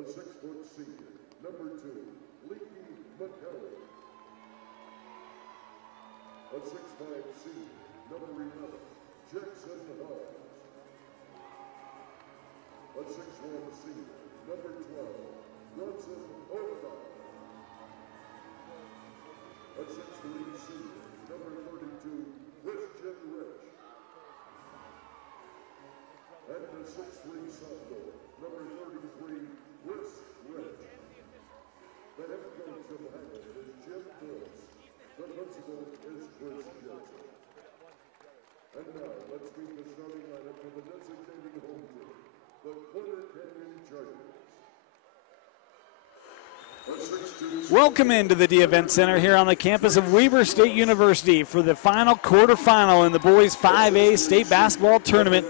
A 6-foot senior, number 2, Leaky McKellar. A 6'5" senior, number 11, Jackson Hawes. A 6'1" senior, number 12, Bronson Oliver. A 6'3" senior, number 32, Christian Rich. And a 6'3" sophomore, number 33, Chris Rich. The head coach of Highland is Jim Phillips. The principal is Chris Jensen. And now, let's meet the starting lineup for the designating home team, the Quarter Canyon Chargers. Welcome into the D Event Center here on the campus of Weber State University for the final quarterfinal in the boys 5A state basketball tournament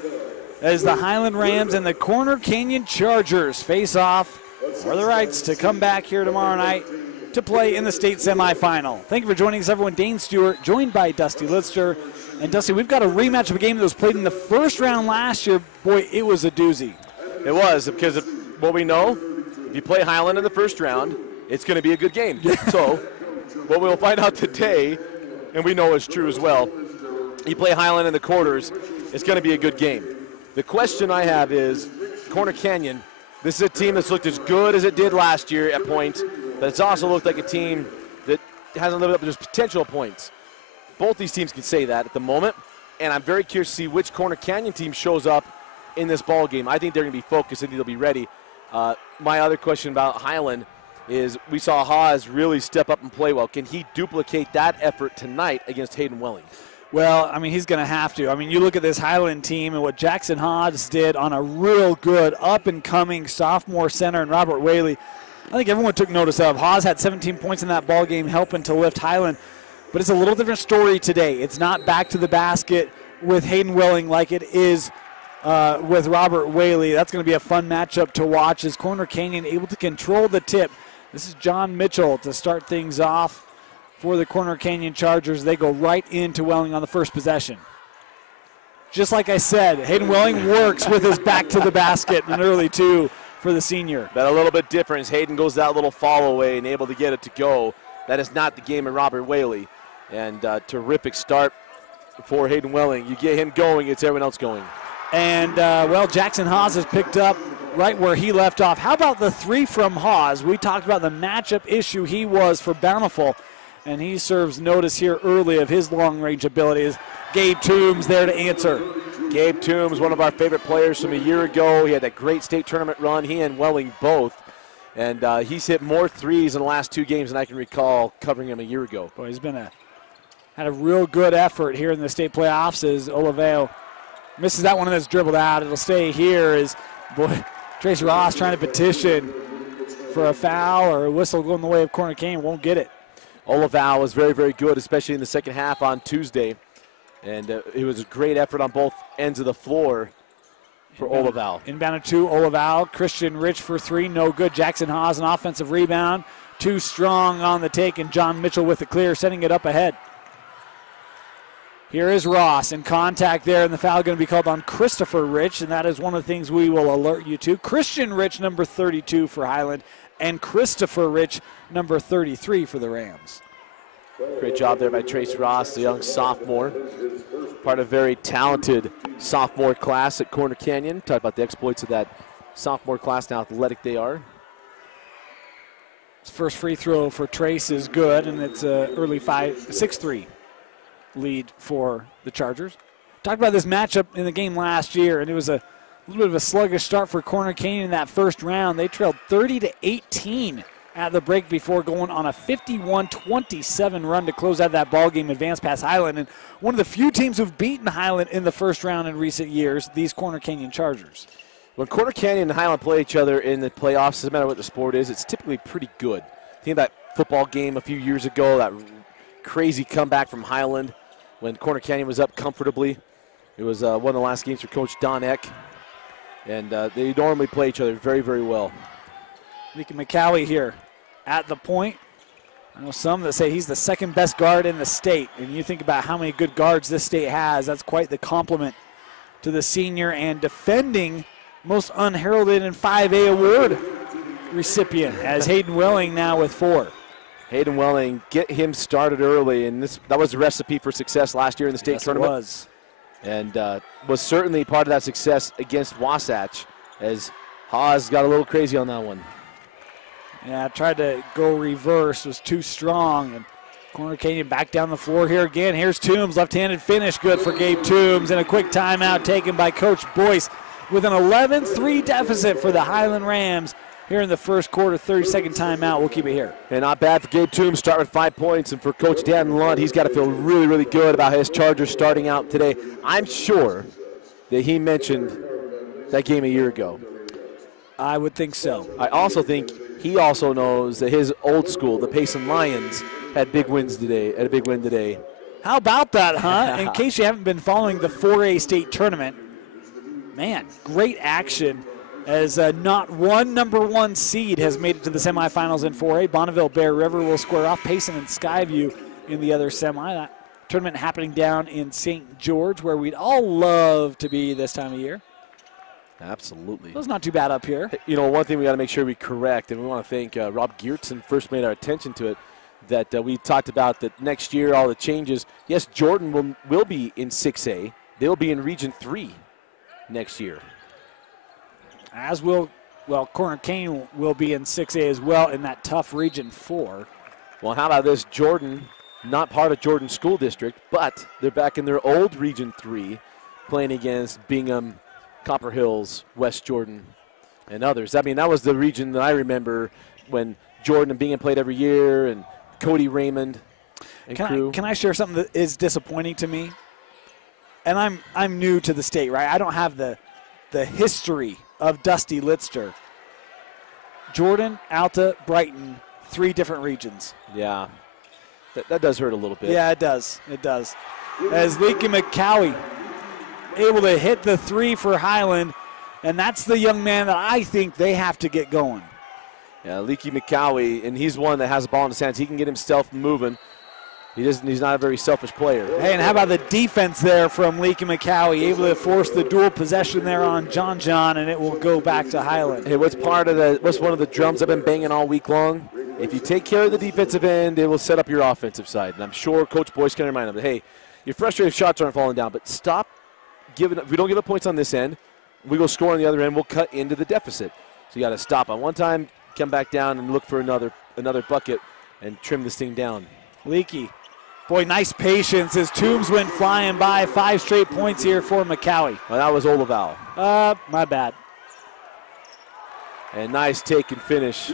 as the Highland Rams and the Corner Canyon Chargers face off for the rights to come back here tomorrow night to play in the state semifinal. Thank you for joining us, everyone. Dane Stewart, joined by Dusty Litster. And Dusty, we've got a rematch of a game that was played in the first round last year. Boy, it was a doozy. It was, because of what we know, if you play Highland in the first round, it's going to be a good game. So what we'll find out today, and we know it's true as well, you play Highland in the quarters, it's going to be a good game. The question I have is, Corner Canyon, this is a team that's looked as good as it did last year at points, but it's also looked like a team that hasn't lived up to its potential points. Both these teams can say that at the moment, and I'm very curious to see which Corner Canyon team shows up in this ball game. I think they're going to be focused. I think they'll be ready. My other question about Highland is we saw Haas really step up and play well. Can he duplicate that effort tonight against Hayden Welling? Well, I mean, he's going to have to. I mean, you look at this Highland team and what Jackson Hodge did on a real good up-and-coming sophomore center in Robert Whaley. I think everyone took notice of. Haas had 17 points in that ball game, helping to lift Highland. But it's a little different story today. It's not back to the basket with Hayden Welling like it is with Robert Whaley. That's going to be a fun matchup to watch. Is Corner Canyon able to control the tip? This is John Mitchell to start things off for the Corner Canyon Chargers. They go right into Welling on the first possession. Just like I said, Hayden Welling works with his back to the basket, an early two for the senior. But a little bit different. Hayden goes that little follow away and able to get it to go. That is not the game in Robert Whaley. And terrific start for Hayden Welling. You get him going, it's everyone else going. And, well, Jackson Haas has picked up right where he left off. How about the three from Haas? We talked about the matchup issue he was for Bountiful, and he serves notice here early of his long-range abilities. Gabe Toombs there to answer. Gabe Toombs, one of our favorite players from a year ago. He had that great state tournament run, he and Welling both. And he's hit more threes in the last two games than I can recall covering him a year ago. Boy, he's had a real good effort here in the state playoffs as Oliveo misses that one and that's dribbled out. It'll stay here as, boy, Trace Ross trying to petition for a foul or a whistle going the way of Corner Canyon. Won't get it. Olivao was very, very good, especially in the second half on Tuesday. And it was a great effort on both ends of the floor for Olivao. Inbound to Olivao. Christian Rich for three, no good. Jackson Haas an offensive rebound. Too strong on the take, and John Mitchell with the clear, setting it up ahead. Here is Ross in contact there, and the foul going to be called on Christopher Rich, and that is one of the things we will alert you to. Christian Rich, number 32 for Highland, and Christopher Rich, number 33 for the Rams. Great job there by Trace Ross, the young sophomore. Part of a very talented sophomore class at Corner Canyon. Talk about the exploits of that sophomore class, how athletic they are. His first free throw for Trace is good, and it's an early 6-3 lead for the Chargers. Talked about this matchup in the game last year, and it was a little bit of a sluggish start for Corner Canyon in that first round. They trailed 30-18 at the break before going on a 51-27 run to close out that ball game, advance past Highland. And one of the few teams who've beaten Highland in the first round in recent years, these Corner Canyon Chargers. When Corner Canyon and Highland play each other in the playoffs, doesn't matter what the sport is, it's typically pretty good. Think of that football game a few years ago, that crazy comeback from Highland when Corner Canyon was up comfortably. It was one of the last games for Coach Don Eck. And they normally play each other very, very well. Nicky McCowie here at the point. I know some that say he's the second best guard in the state. And you think about how many good guards this state has, that's quite the compliment to the senior and defending most unheralded in 5A award recipient as Hayden Welling now with 4. Hayden Welling, get him started early, and that was the recipe for success last year in the state tournament. It was. And was certainly part of that success against Wasatch, as Haas got a little crazy on that one. Yeah, tried to go reverse, was too strong. And Corner Canyon back down the floor here again. Here's Toombs, left-handed finish, good for Gabe Toombs, and a quick timeout taken by Coach Boyce with an 11-3 deficit for the Highland Rams here in the first quarter. 30-second timeout. We'll keep it here. And not bad for Gabe Toombs, start with 5 points, and for Coach Dan Lund, he's got to feel really, really good about his Chargers starting out today. I'm sure that he mentioned that game a year ago. I would think so. I also think he also knows that his old school, the Payson Lions, had big wins today. Had a big win today. How about that, huh? In case you haven't been following the 4A state tournament, man, great action as not one number 1 seed has made it to the semifinals in 4A. Bonneville Bear River will square off Payson and Skyview in the other semi. That tournament happening down in St. George, where we'd all love to be this time of year. Absolutely. So it's not too bad up here. You know, one thing we got to make sure we correct, and we want to thank Rob Geertsen first made our attention to it, that we talked about that next year, all the changes. Yes, Jordan will be in 6A. They'll be in Region 3 next year. As will, Corner Canyon will be in 6A as well in that tough Region 4. Well, how about this? Jordan, not part of Jordan School District, but they're back in their old Region 3 playing against Bingham, Copper Hills, West Jordan, and others. I mean, that was the region that I remember when Jordan and Bingham played every year, and Cody Raymond and crew. Can I share something that is disappointing to me? And I'm new to the state, right? I don't have the history of Dusty Litster. Jordan, Alta, Brighton, 3 different regions. Yeah, that does hurt a little bit. Yeah, it does. It does. As Leaky McCowie able to hit the 3 for Highland, and that's the young man that I think they have to get going. Yeah, Leaky McCowie, and he's one that has the ball in his hands. He can get himself moving. He's not a very selfish player. Hey, and how about the defense there from Leaky McCowie, able to force the dual possession there on John, and it will go back to Highland. Hey, what's one of the drums I've been banging all week long? If you take care of the defensive end, it will set up your offensive side. And I'm sure Coach Boyce can remind them that, hey, you're frustrated if shots aren't falling down, but stop giving up. If we don't give up points on this end, we go score on the other end, we'll cut into the deficit. So you got to stop on one time, come back down and look for another bucket and trim this thing down. Leaky. Boy, nice patience as Toombs went flying by. 5 straight points here for McCowie. Well, that was Olaval. My bad. And nice take and finish.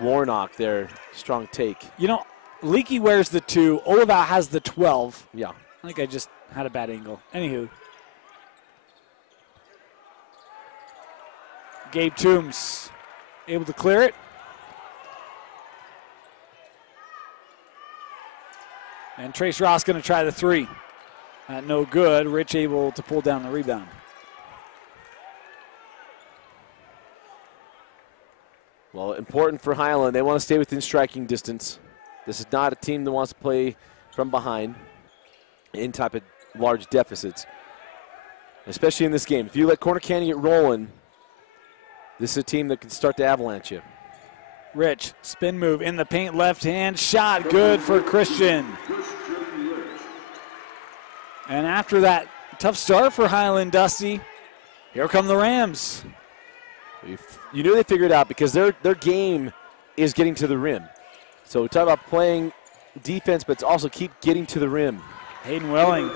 Warnock there, strong take. You know, Leaky wears the 2. Olaval has the 12. Yeah. I think I just had a bad angle. Anywho. Gabe Toombs able to clear it. And Trace Ross going to try the 3. No good. Rich able to pull down the rebound. Well, important for Highland. They want to stay within striking distance. This is not a team that wants to play from behind in type of large deficits, especially in this game. If you let Corner Canyon get rolling, this is a team that can start to avalanche you. Rich, spin move in the paint, left hand shot, good for Christian. And after that tough start for Highland, Dusty, here come the Rams. You knew they figured it out because their game is getting to the rim. So we talk about playing defense, but it's also keep getting to the rim. Hayden Welling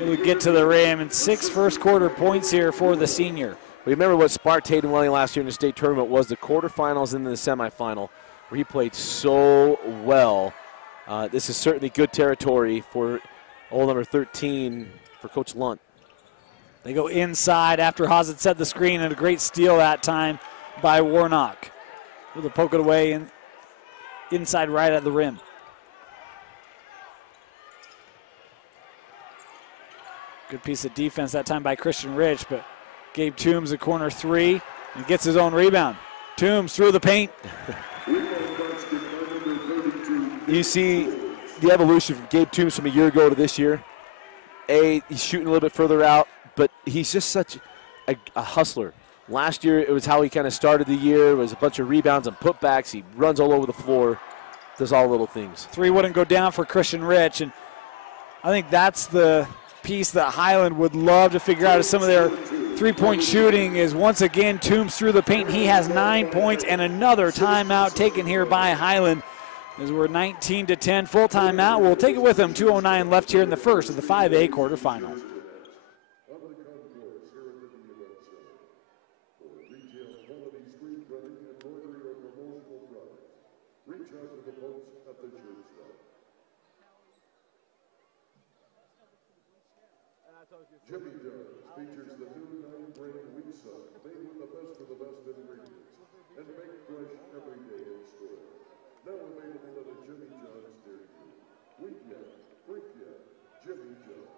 able to get to the rim, and 6 first quarter points here for the senior. Remember what sparked Hayden Welling last year in the state tournament was the quarterfinals and then the semifinal, where he played so well. This is certainly good territory for old number 13 for Coach Lunt. They go inside after Haas had set the screen, and a great steal that time by Warnock. Able to poke it away inside right at the rim. Good piece of defense that time by Christian Rich, but Gabe Toombs a corner 3 and gets his own rebound. Toombs through the paint. You see the evolution from Gabe Toombs from a year ago to this year. He's shooting a little bit further out, but he's just such a hustler. Last year, it was how he kind of started the year. It was a bunch of rebounds and putbacks. He runs all over the floor, does all little things. 3 wouldn't go down for Christian Rich, and I think that's the piece that Highland would love to figure out as some of their three-point shooting is once again Toombs through the paint. He has 9 points and another timeout taken here by Highland as we're 19-10. Full timeout. We'll take it with them. 2:09 left here in the first of the 5A quarterfinals. Jimmy John's features the new 9-grain wheat sock made with the best of the best ingredients and baked fresh every day in store. Now available at a Jimmy John's near you. Wheat yet, freak yet, Jimmy John's.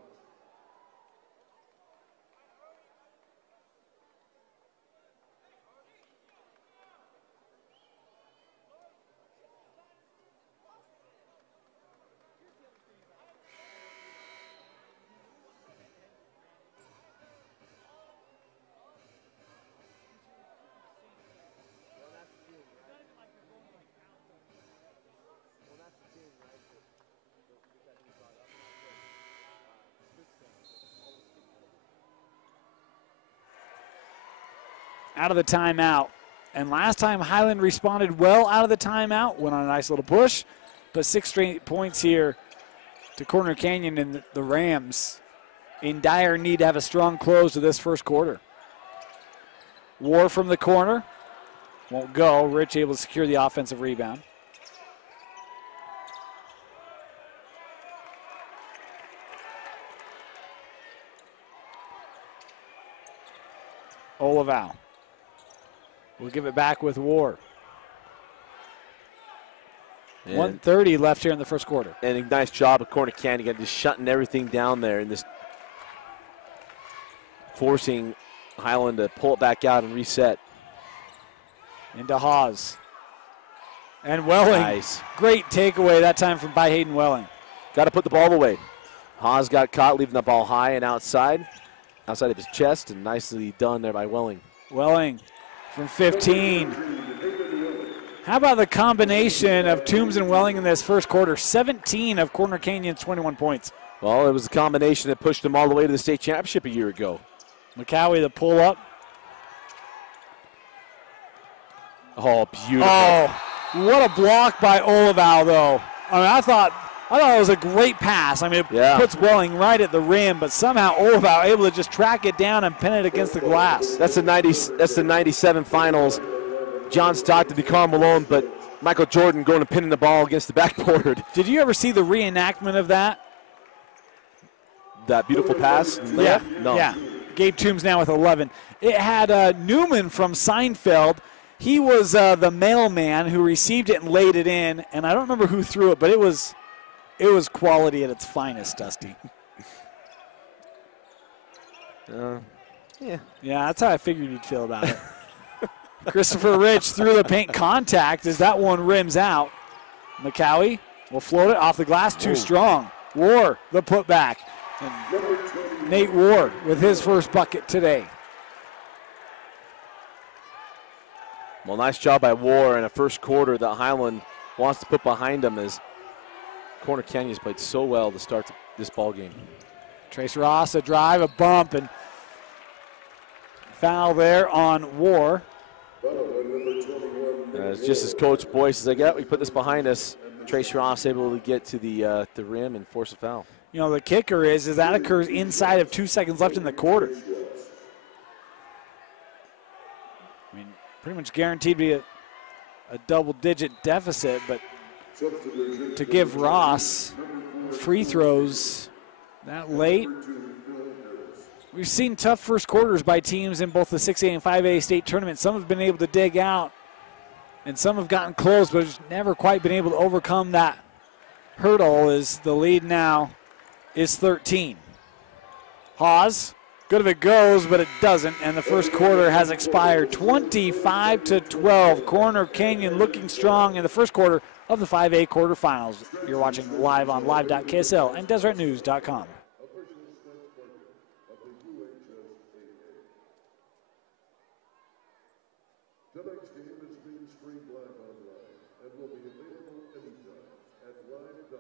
Out of the timeout. And last time Highland responded well out of the timeout, went on a nice little push, but 6 straight points here to Corner Canyon, and the Rams in dire need to have a strong close to this first quarter. War from the corner, won't go. Rich able to secure the offensive rebound. Olivau will give it back with War. 1:30 left here in the first quarter. And a nice job of Corner Canyon, just shutting everything down there and this forcing Highland to pull it back out and reset. Into Haas. And Welling. Nice. Great takeaway that time from by Hayden Welling. Got to put the ball away. Haas got caught leaving the ball high and outside of his chest, and nicely done there by Welling. Welling from 15. How about the combination of Toombs and Welling in this first quarter? 17 of Corner Canyon's 21 points. Well, it was a combination that pushed them all the way to the state championship a year ago. McCowie, the pull up. Oh, beautiful. Oh, what a block by Olivau, though. I mean, I thought it was a great pass. I mean, it puts Welling right at the rim, but somehow Olivau able to just track it down and pin it against the glass. That's the 97 finals. John Stockton to Carl Malone, but Michael Jordan going and pinning the ball against the backboard. Did you ever see the reenactment of that? That beautiful pass? Yeah. No. Yeah. Gabe Toombs now with 11. It had Newman from Seinfeld. He was the mailman who received it and laid it in, and I don't remember who threw it, but it was quality at its finest, Dusty. Yeah, that's how I figured you'd feel about it. Christopher Rich through the paint contact as that one rims out. McCowie will float it off the glass, too strong. War, the putback. And Nate War with his first bucket today. Well, nice job by War in a first quarter that Highland wants to put behind him as Corner Canyon's played so well to start this ball game. Trace Ross, a drive, a bump, and foul there on War. It's just as Coach Boyce is like, yeah, we put this behind us. Trace Ross able to get to the rim and force a foul. You know, the kicker is that occurs inside of 2 seconds left in the quarter. I mean, pretty much guaranteed to be a double-digit deficit, but to give Ross free throws that late. We've seen tough first quarters by teams in both the 6A and 5A state tournaments. Some have been able to dig out, and some have gotten close, but just never quite been able to overcome that hurdle as the lead now is 13. Haas, good if it goes, but it doesn't, and the first quarter has expired. 25-12. Corner Canyon looking strong in the first quarter of the 5A quarterfinals. You're watching live on live.ksl and deseretnews.com. screen black online and will be available anytime at live.asl.com.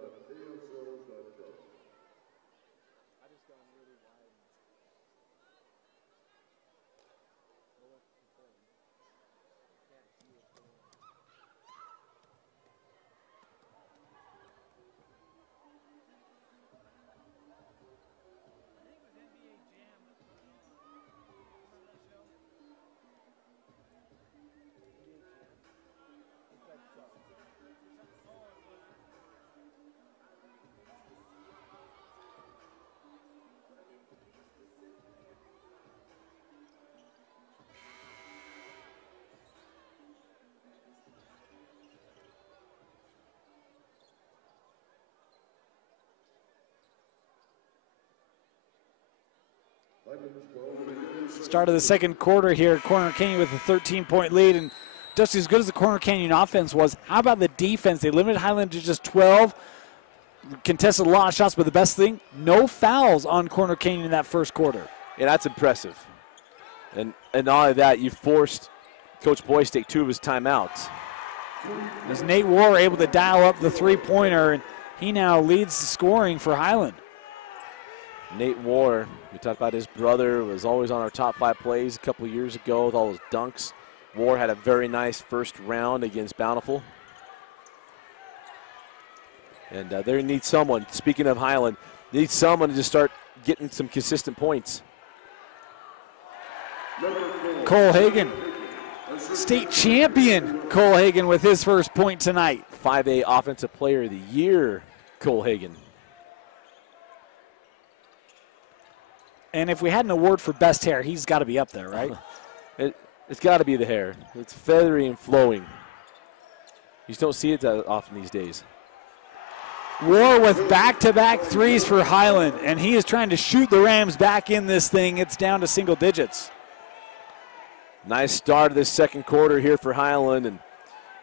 Start of the second quarter here. Corner Canyon with a 13-point lead. And just as good as the Corner Canyon offense was, how about the defense? They limited Highland to just 12. Contested a lot of shots, but the best thing, no fouls on Corner Canyon in that first quarter. Yeah, that's impressive. And not only that, you forced Coach Boyce to take 2 of his timeouts. As Nate War able to dial up the three-pointer, and he now leads the scoring for Highland. Nate War, we talked about his brother, was always on our top 5 plays a couple of years ago with all those dunks. War had a very nice first round against Bountiful. And they need someone, speaking of Highland, need someone to just start getting some consistent points. Cole Hagan, state champion Cole Hagan with his first point tonight. 5A Offensive Player of the Year, Cole Hagan. And if we had an award for best hair, he's got to be up there, right? It's got to be the hair. It's feathery and flowing. You just don't see it that often these days. War with back-to-back threes for Highland, and he is trying to shoot the Rams back in this thing. It's down to single digits. Nice start of this second quarter here for Highland. And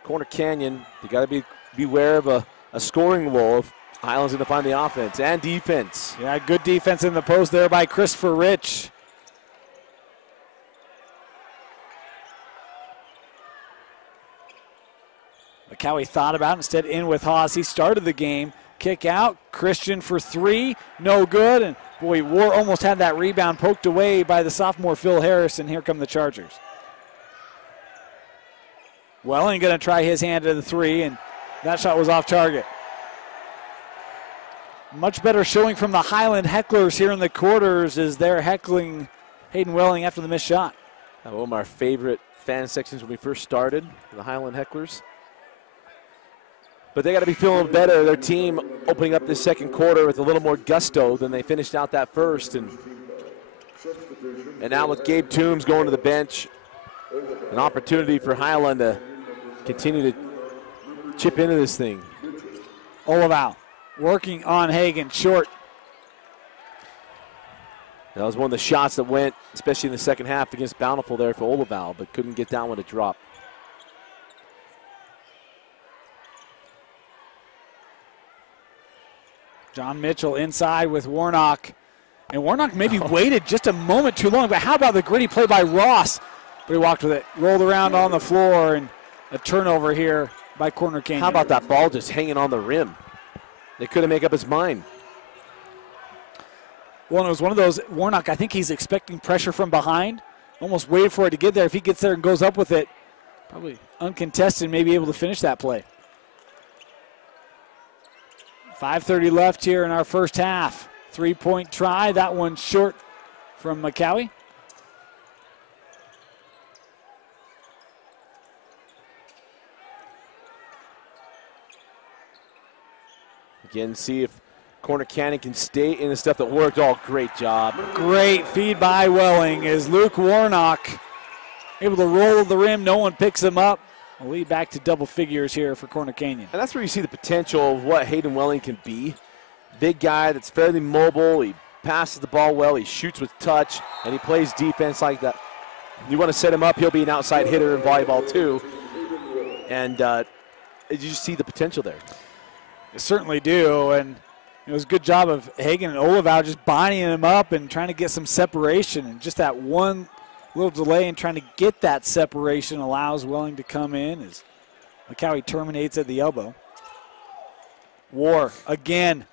Corner Canyon, you got to beware of a scoring lull if Highland's going to find the offense and defense. Yeah, good defense in the post there by Christopher Rich. McCowie thought about it, instead in with Haas. He started the game. Kick out, Christian for 3, no good. And boy, War almost had that rebound poked away by the sophomore Phil Harris, and here come the Chargers. Welling going to try his hand at the 3, and that shot was off target. Much better showing from the Highland hecklers here in the quarters as they're heckling Hayden Welling after the missed shot. One of our favorite fan sections when we first started, the Highland hecklers. But they got to be feeling better. Their team opening up this second quarter with a little more gusto than they finished out that first. And now with Gabe Toombs going to the bench, an opportunity for Highland to continue to chip into this thing. Olival working on Hagan, short. That was one of the shots that went, especially in the second half, against Bountiful there for Olival, but couldn't get that one to drop. John Mitchell inside with Warnock. And Warnock maybe waited just a moment too long, but how about the gritty play by Ross? But he walked with it, rolled around on the floor, and a turnover here by Corner Canyon. How about that ball just hanging on the rim? They couldn't make up his mind. Well, it was one of those, Warnock, I think he's expecting pressure from behind. Almost waited for it to get there. If he gets there and goes up with it, probably uncontested, maybe able to finish that play. 5:30 left here in our first half. 3-point try, that one short from McCowie. Again, see if Corner Canyon can stay in the stuff that worked. Oh, great job. Great feed by Welling as Luke Warnock able to roll the rim. No one picks him up. A lead back to double figures here for Corner Canyon. And that's where you see the potential of what Hayden Welling can be. Big guy that's fairly mobile. He passes the ball well. He shoots with touch, and he plays defense like that. You want to set him up, he'll be an outside hitter in volleyball too. And you just see the potential there. You certainly do, and it was a good job of Hagan and Olival just binding him up and trying to get some separation. And just that one little delay in trying to get that separation allows Welling to come in as McCowie terminates at the elbow. War again.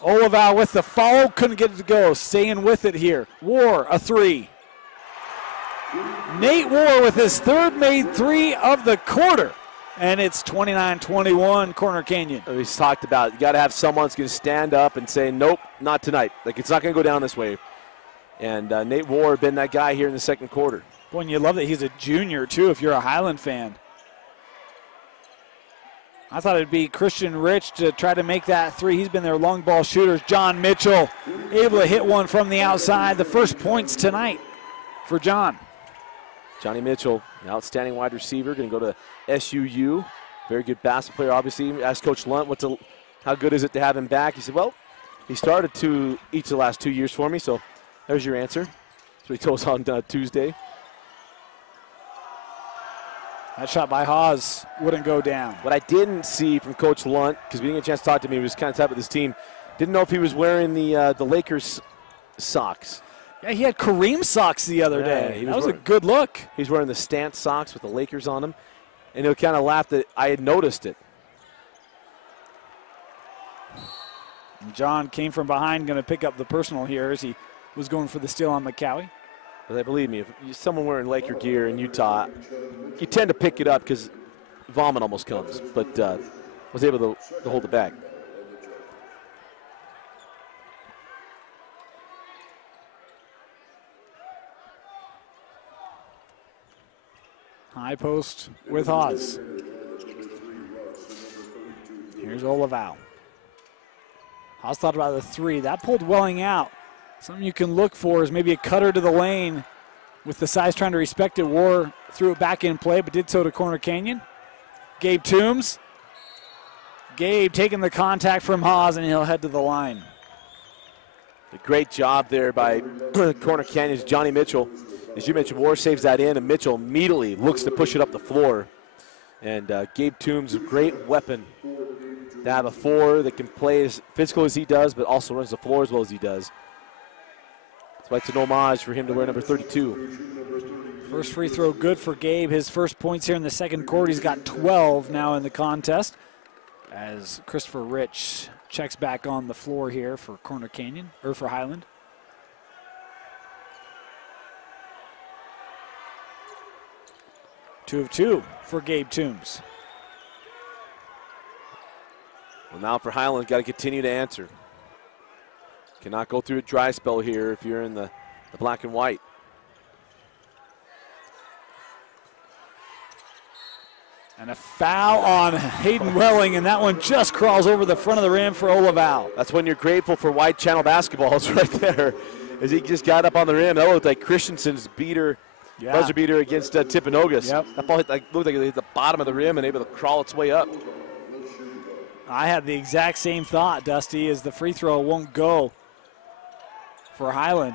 Olival with the follow, couldn't get it to go. Staying with it here. War, a three. Nate War with his third made three of the quarter. And it's 29-21 Corner Canyon. He's talked about, you got to have someone that's going to stand up and say, nope, not tonight. Like, it's not going to go down this way. And Nate War been that guy here in the second quarter. Boy, and you love that he's a junior, too, if you're a Highland fan. I thought it'd be Christian Rich to try to make that three. He's been their long ball shooters. John Mitchell able to hit one from the outside. The first points tonight for John. Johnny Mitchell, an outstanding wide receiver, going to go to SUU. Very good basketball player, obviously. Asked Coach Lunt, how good is it to have him back? He said, well, he started each of the last 2 years for me, so there's your answer. That's what he told us on Tuesday. That shot by Haas wouldn't go down. What I didn't see from Coach Lunt, because we didn't get a chance to talk to him, he was kind of tight with his team, didn't know if he was wearing the Lakers socks. Yeah, he had Kareem socks the other day. That was a good look. He's wearing the Stance socks with the Lakers on them, and he kind of laughed that I had noticed it. And John came from behind, going to pick up the personal here as he was going for the steal on McCowie. But believe me, if you're someone wearing Laker gear in Utah, you tend to pick it up because vomit almost comes. But was able to hold it back. High post with Haas. Here's Olival. Haas thought about the three. That pulled Welling out. Something you can look for is maybe a cutter to the lane with the size trying to respect it. War threw it back in play, but did so to Corner Canyon. Gabe Toombs. Gabe taking the contact from Haas, and he'll head to the line. A great job there by Corner Canyon's Johnny Mitchell. As you mentioned, War saves that in, and Mitchell immediately looks to push it up the floor. And Gabe Toombs, a great weapon to have a four that can play as physical as he does, but also runs the floor as well as he does. So it's an homage for him to wear number 32. First free throw good for Gabe. His first points here in the second quarter. He's got 12 now in the contest as Christopher Rich checks back on the floor here for Corner Canyon, or for Highland. Two of two for Gabe Toombs. Well, now for Highland, got to continue to answer. Cannot go through a dry spell here if you're in the black and white. And a foul on Hayden Welling, and that one just crawls over the front of the rim for Olival. That's when you're grateful for White Channel basketballs right there, as he just got up on the rim. That looked like Christensen's buzzer beater against Timpanogos. Yep. That ball looked like it hit the bottom of the rim and able to crawl its way up. I had the exact same thought, Dusty, as the free throw won't go for Highland.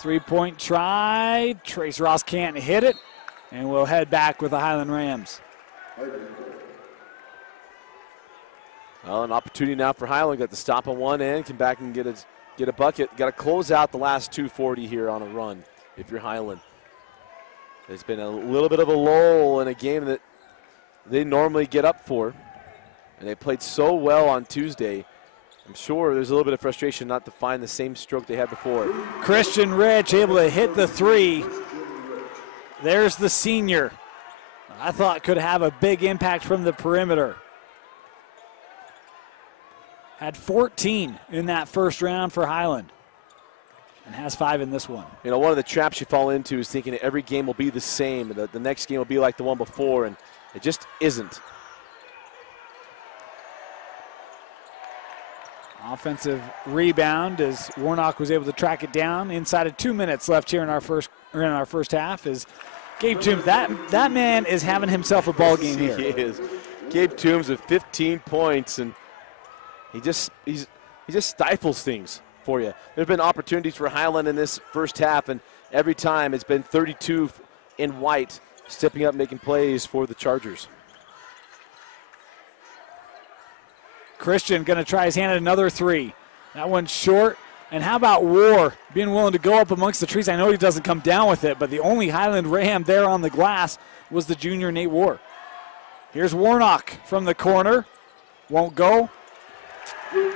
Three-point try. Trace Ross can't hit it, and we'll head back with the Highland Rams. Well, an opportunity now for Highland. Got the stop on one end, come back and get a bucket. Got to close out the last 2:40 here on a run if you're Highland. There's been a little bit of a lull in a game that they normally get up for, and they played so well on Tuesday. I'm sure there's a little bit of frustration not to find the same stroke they had before. Christian Rich able to hit the three. There's the senior. I thought could have a big impact from the perimeter. Had 14 in that first round for Highland and has 5 in this one. You know, one of the traps you fall into is thinking that every game will be the same, that the next game will be like the one before, and it just isn't. Offensive rebound as Warnock was able to track it down inside of 2 minutes left here in our first half. As Gabe Toombs, that man is having himself a ball game here. He is. Gabe Toombs with 15 points, and he just stifles things for you. There have been opportunities for Highland in this first half, and every time it's been 32 in white, stepping up, making plays for the Chargers. Christian going to try his hand at another three. That one's short. And how about War being willing to go up amongst the trees? I know he doesn't come down with it, but the only Highland Ram there on the glass was the junior Nate War. Here's Warnock from the corner. Won't go.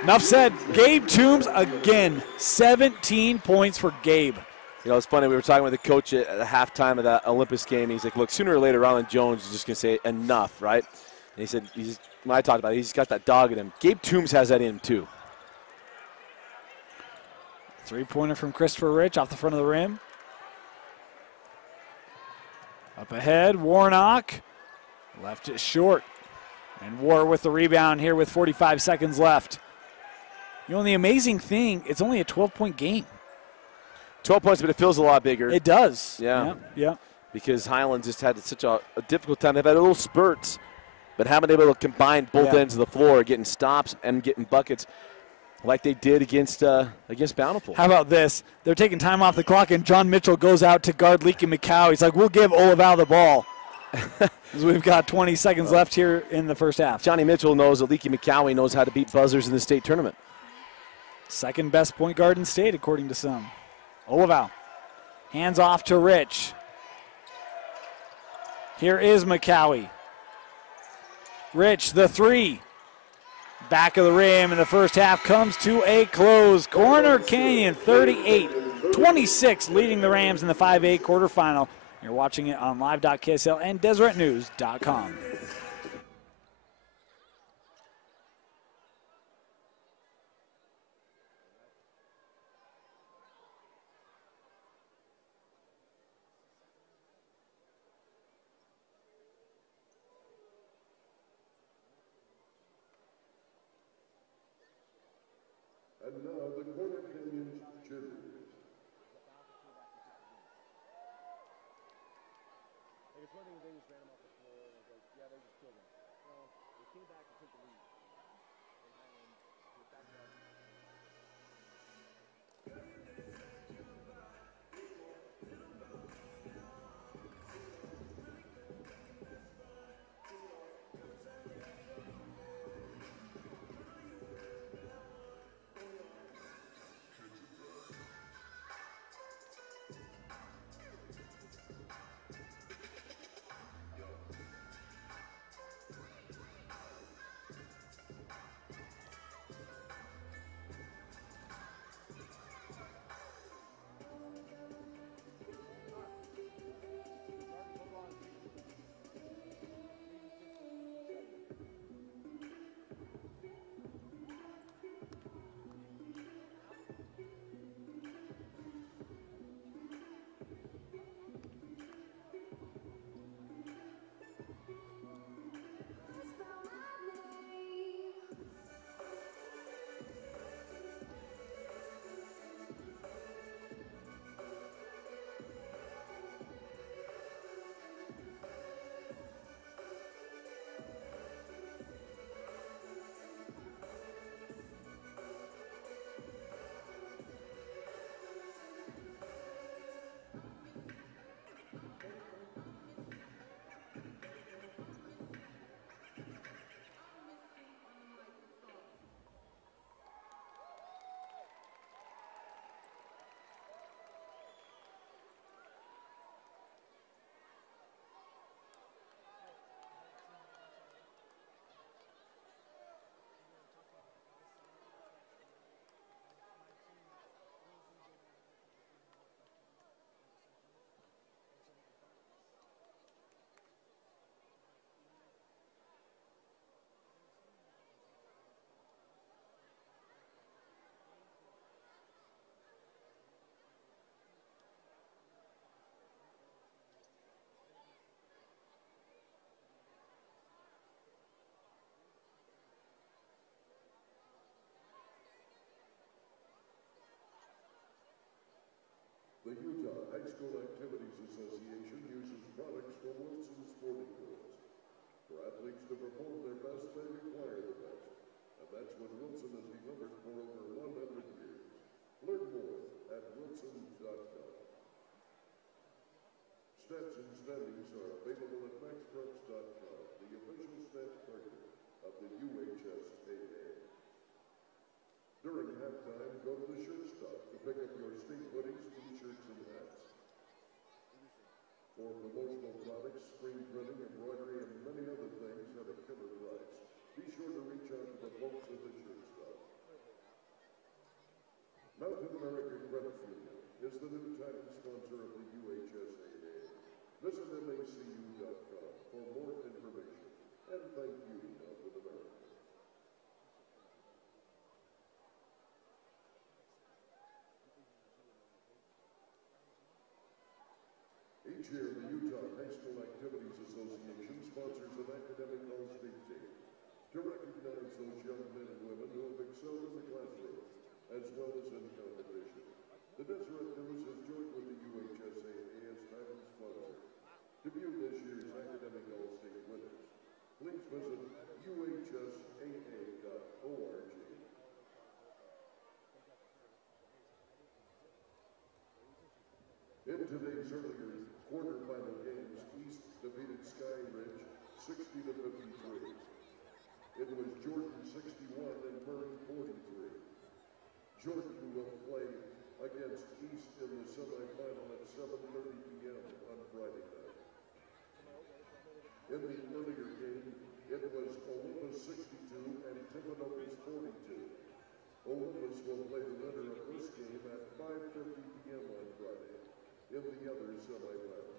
Enough said. Gabe Toombs again. 17 points for Gabe. You know, it's funny. We were talking with the coach at the halftime of that Olympus game. He's like, look, sooner or later, Ryland Jones is just going to say enough, right? And he said, when I talked about it, he's got that dog in him. Gabe Toombs has that in him, too. Three-pointer from Christopher Rich off the front of the rim. Up ahead, Warnock. Left it short. And War with the rebound here with 45 seconds left. You know, the amazing thing, it's only a 12-point game. 12 points, but it feels a lot bigger. It does. Yeah. Yeah. Because Highland just had such a difficult time. They've had little spurts, but haven't been able to combine both ends of the floor, getting stops and getting buckets like they did against Bountiful. How about this? They're taking time off the clock, and John Mitchell goes out to guard Leaky McCow. He's like, we'll give Olival the ball. We've got 20 seconds left here in the first half. Johnny Mitchell knows that Leaky McCowie knows how to beat buzzers in the state tournament. Second best point guard in state, according to some. Olival. Hands off to Rich. Here is McCowie. Rich, the three. Back of the rim in the first half comes to a close. Corner Canyon 38-26 leading the Rams in the 5A quarterfinal. You're watching it on live.ksl and DeseretNews.com. And now the Quarter Canyons cheerleaders. The Utah High School Activities Association uses products from Wilson Sporting Goods. For athletes to perform their best, they require the best. And that's what Wilson has delivered for over 100 years. Learn more at wilson.com. Stats and standings are available at maxpreps.com, the official stats partner of the UHSAA. During halftime, go to the shirt stop. pick up your state hoodies, t-shirts, and hats. For promotional products, screen printing, embroidery, and many other things at a killer price. Be sure to reach out to the folks at the shirt stop. Mountain America Credit Union is the new title sponsor of the UHSAA. Visit MACU.com for more information. And thank you, Mountain America. Each year, the Utah High School Activities Association sponsors an academic all-state team to recognize those young men and women who have excelled in the classroom as well as in competition. The Deseret News has joined with the UHSAA as title sponsor. To view this year's academic all-state winners, please visit UHSAA.org. In today's earlier quarterfinal games, East defeated Sky Ridge 60-53. It was Jordan 61 and Murray 43. Jordan will play against East in the semifinal at 7:30 p.m. on Friday night. In the earlier game, it was Olympus 62 and Timpanogos 42. Olympus will play the winner of this game at 5:50 p.m. on Friday in the other semifinal.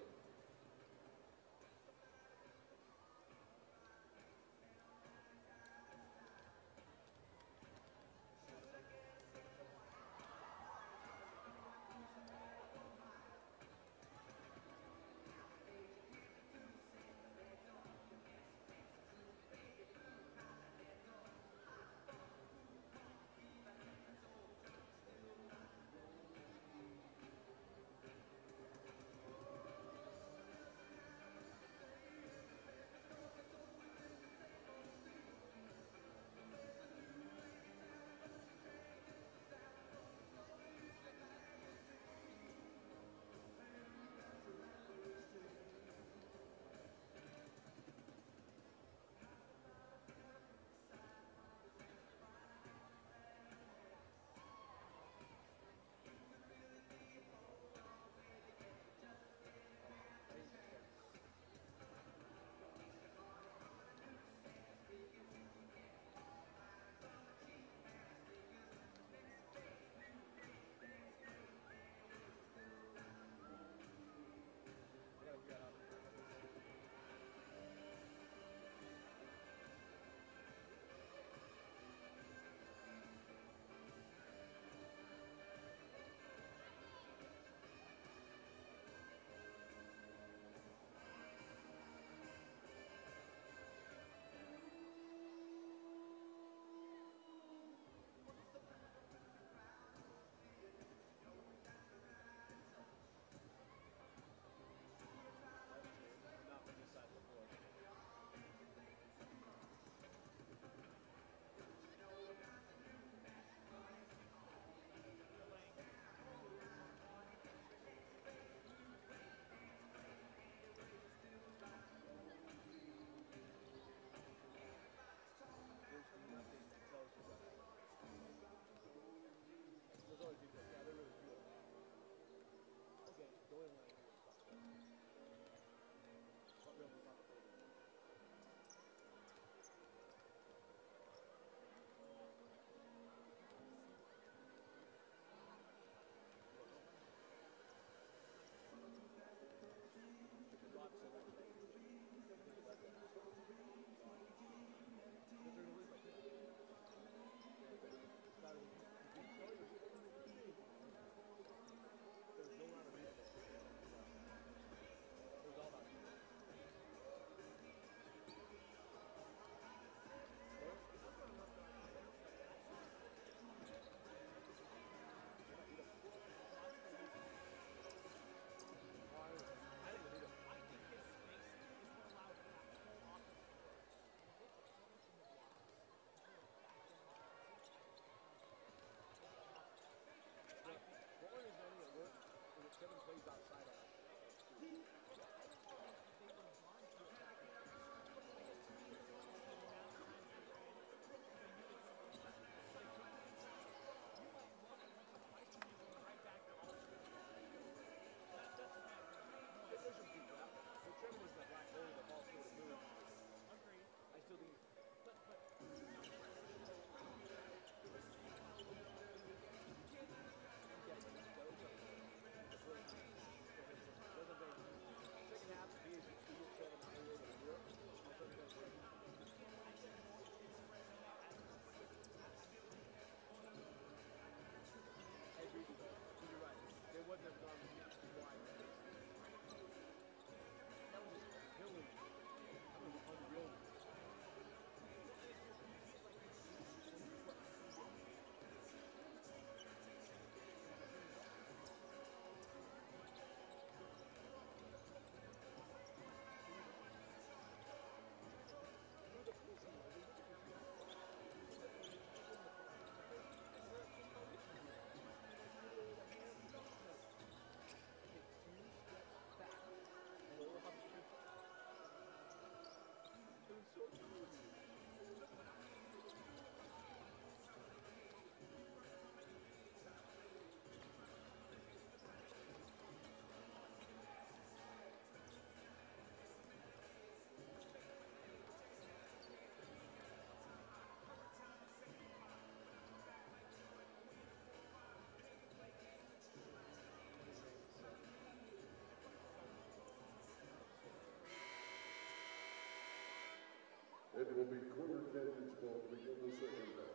It will be Corner Canyon's ball to begin the second half.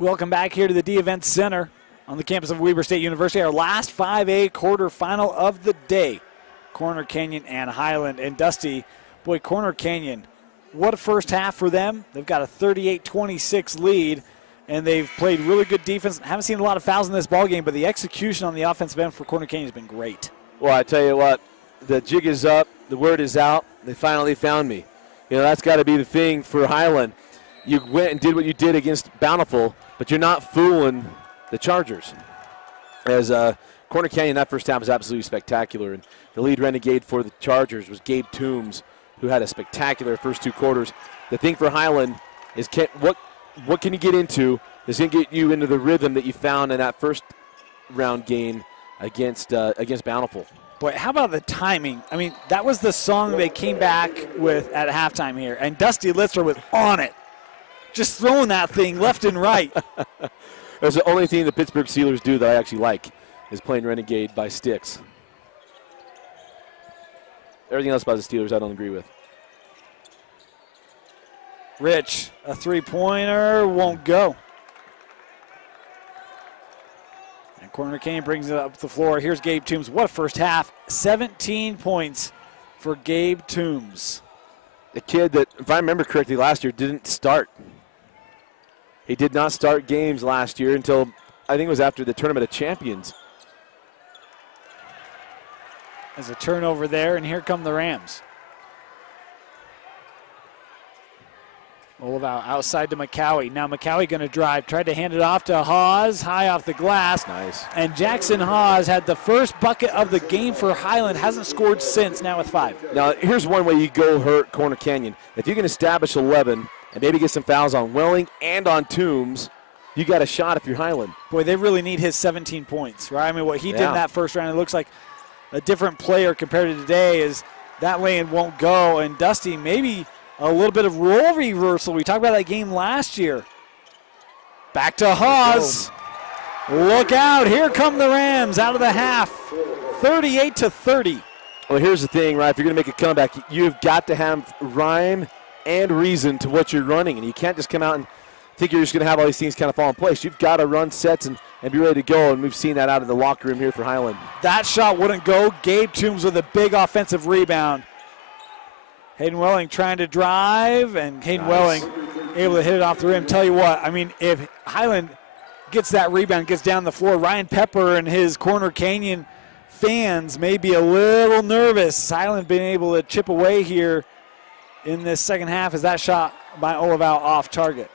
Welcome back here to the D-Event Center on the campus of Weber State University. Our last 5A quarterfinal of the day. Corner Canyon and Highland. And Dusty, boy, Corner Canyon, what a first half for them. They've got a 38-26 lead, and they've played really good defense. Haven't seen a lot of fouls in this ballgame, but the execution on the offensive end for Corner Canyon has been great. Well, I tell you what, the jig is up, the word is out. They finally found me. You know, that's got to be the thing for Highland. You went and did what you did against Bountiful, but you're not fooling the Chargers. As Corner Canyon, that first half was absolutely spectacular, and the lead renegade for the Chargers was Gabe Toombs, who had a spectacular first 2 quarters. The thing for Highland is what can you get into that's going to get you into the rhythm that you found in that first round game against Bountiful. Boy, how about the timing? I mean, that was the song they came back with at halftime here, and Dusty Litzer was on it, just throwing that thing left and right. That's the only thing the Pittsburgh Steelers do that I actually like, is playing Renegade by Sticks. Everything else about the Steelers I don't agree with. Rich, a three-pointer won't go. And Corner Canyon brings it up the floor. Here's Gabe Toombs. What a first half. 17 points for Gabe Toombs. The kid that, if I remember correctly, last year didn't start. He did not start games last year until I think it was after the Tournament of Champions. There's a turnover there, and here come the Rams. Olival outside to McCowie. Now McCowie going to drive. Tried to hand it off to Hawes. High off the glass. Nice. And Jackson Hawes had the first bucket of the game for Highland. Hasn't scored since, now with 5. Now, here's one way you go hurt Corner Canyon. If you can establish 11 and maybe get some fouls on Welling and on Toombs, you got a shot if you're Highland. Boy, they really need his 17 points, right? I mean, what he did in Yeah. that first round, it looks like a different player compared to today. Is that lane won't go. And Dusty, maybe a little bit of role reversal. We talked about that game last year. Back to Hawes. Look out. Here come the Rams out of the half. 38-30. Well, here's the thing, right? If you're going to make a comeback, you've got to have rhyme and reason to what you're running. And you can't just come out and think you're just going to have all these things kind of fall in place. You've got to run sets and be ready to go. And we've seen that out of the locker room here for Highland. That shot wouldn't go. Gabe Toombs with a big offensive rebound. Hayden Welling trying to drive, and Hayden Welling able to hit it off the rim. Tell you what, I mean, if Highland gets that rebound, gets down the floor, Ryan Pepper and his Corner Canyon fans may be a little nervous. Highland being able to chip away here in this second half as that shot by Olival off target.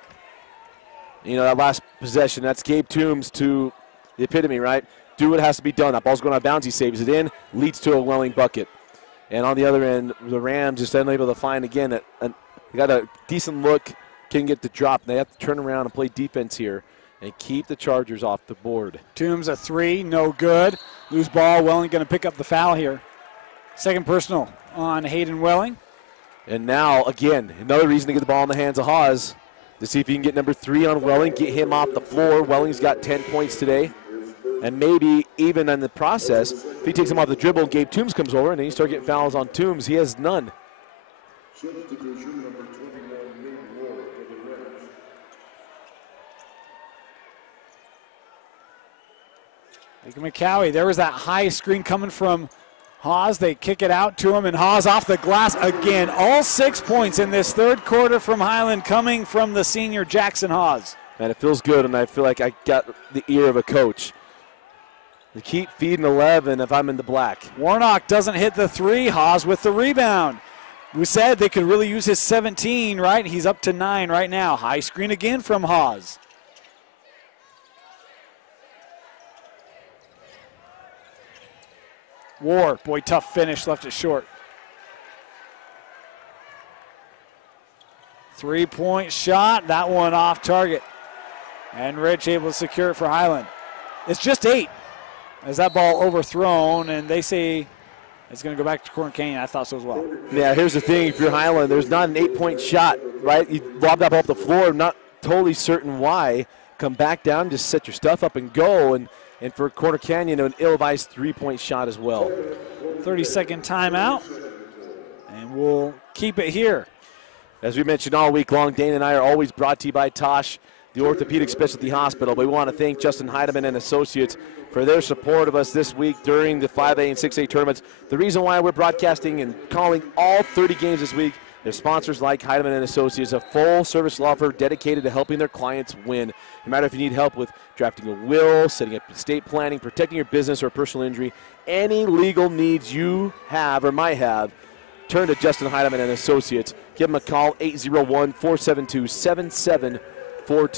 You know, that last possession, that's Gabe Toombs to the epitome, right? Do what has to be done. That ball's going out of bounds. He saves it in, leads to a Welling bucket. And on the other end, the Rams just unable to find again. They got a decent look, can get the drop. They have to turn around and play defense here and keep the Chargers off the board. Toombs a 3, no good. Loose ball. Welling going to pick up the foul here. Second personal on Hayden Welling. And now, again, another reason to get the ball in the hands of Hawes to see if he can get number 3 on Welling, get him off the floor. Welling's got 10 points today. And maybe even in the process, if he takes him off the dribble, Gabe Toombs comes over, and then you start getting fouls on Toombs. He has none. Substitution number 21, Nate Moore for the Rams. McCowie, there was that high screen coming from Hawes. They kick it out to him, and Hawes off the glass again. All 6 points in this third quarter from Highland coming from the senior Jackson Hawes. Man, it feels good, and I feel like I got the ear of a coach. They keep feeding 11 if I'm in the black. Warnock doesn't hit the 3. Hawes with the rebound. We said they could really use his 17, right? He's up to 9 right now. High screen again from Hawes. War, boy, tough finish, left it short. 3-point shot, that one off target. And Rich able to secure it for Highland. It's just 8. As that ball overthrown, and they say it's going to go back to Corner Canyon. I thought so as well. Yeah, here's the thing. If you're Highland, there's not an 8-point shot, right? You lob that ball off the floor, not totally certain why. Come back down, just set your stuff up and go. And for Corner Canyon, an ill-advised 3-point shot as well. 30-second timeout. we'll keep it here. As we mentioned all week long, Dane and I are always brought to you by Tosh, the Orthopedic Specialty Hospital. But we want to thank Justin Heidemann and Associates for their support of us this week during the 5A and 6A tournaments. The reason why we're broadcasting and calling all 30 games this week, their sponsors like Heidemann and Associates, a full-service law firm dedicated to helping their clients win. No matter if you need help with drafting a will, setting up estate planning, protecting your business or personal injury, any legal needs you have or might have, turn to Justin Heidemann and Associates. Give them a call, 801-472-7742.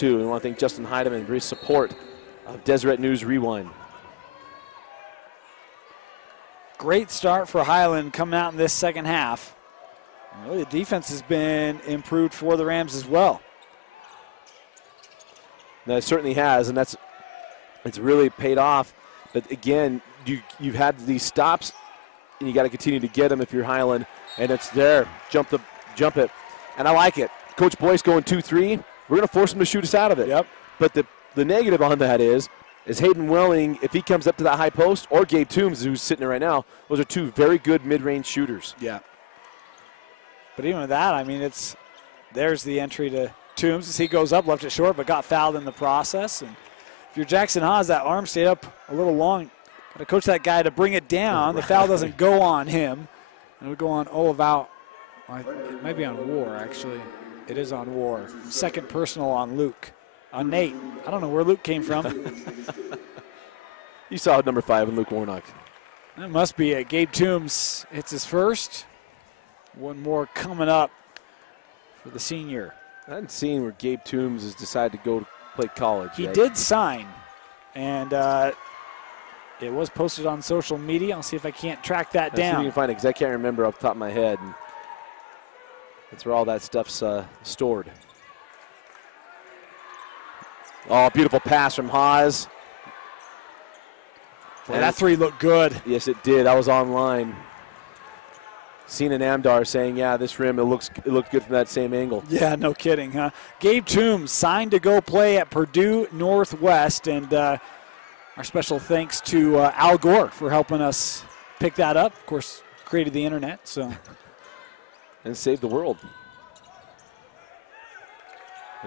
We want to thank Justin Heidemann for his support of Deseret News Rewind. Great start for Highland coming out in this second half. Really, the defense has been improved for the Rams as well. No, it certainly has, and it's really paid off. But again, you've had these stops, and you got to continue to get them if you're Highland, and it's there. Jump it, and I like it. Coach Boyce going 2-3. We're going to force him to shoot us out of it. Yep. But the negative on that is Hayden Welling, if he comes up to that high post, or Gabe Toombs, who's sitting there right now, those are two very good mid-range shooters. Yeah. But even with that, I mean, there's the entry to Toombs as he goes up, left it short, but got fouled in the process. And if you're Jackson Haas, that arm stayed up a little long. Got to coach that guy to bring it down. The foul doesn't go on him. It'll go on Olivau. It might be on War, actually. It is on War. Second personal on Luke. On Nate. I don't know where Luke came from. You saw number 5 in Luke Warnock. That must be it. Gabe Toombs hits his first. One more coming up for the senior. I hadn't seen where Gabe Toombs has decided to go to play college. He did sign, and it was posted on social media. I'll see if I can't track that See if down. you can find it, because I can't remember off the top of my head. And that's where all that stuff's stored. Oh, beautiful pass from Haas. Well, that three looked good. Yes, it did. I was online. Seen Amdar saying, yeah, this rim, it looked good from that same angle. Yeah, no kidding, huh? Gabe Toombs signed to go play at Purdue Northwest, and our special thanks to Al Gore for helping us pick that up. Of course, created the internet, so. And saved the world.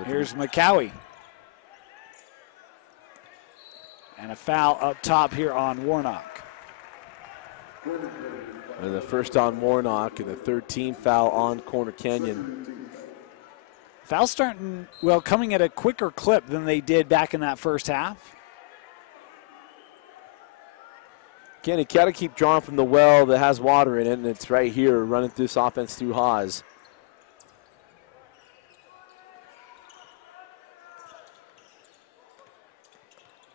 Here's McCowie. And a foul up top here on Warnock. And the first on Warnock and the third team foul on Corner Canyon. Foul starting, well, coming at a quicker clip than they did back in that first half. Again, you got to keep drawing from the well that has water in it, and it's right here running this offense through Haas.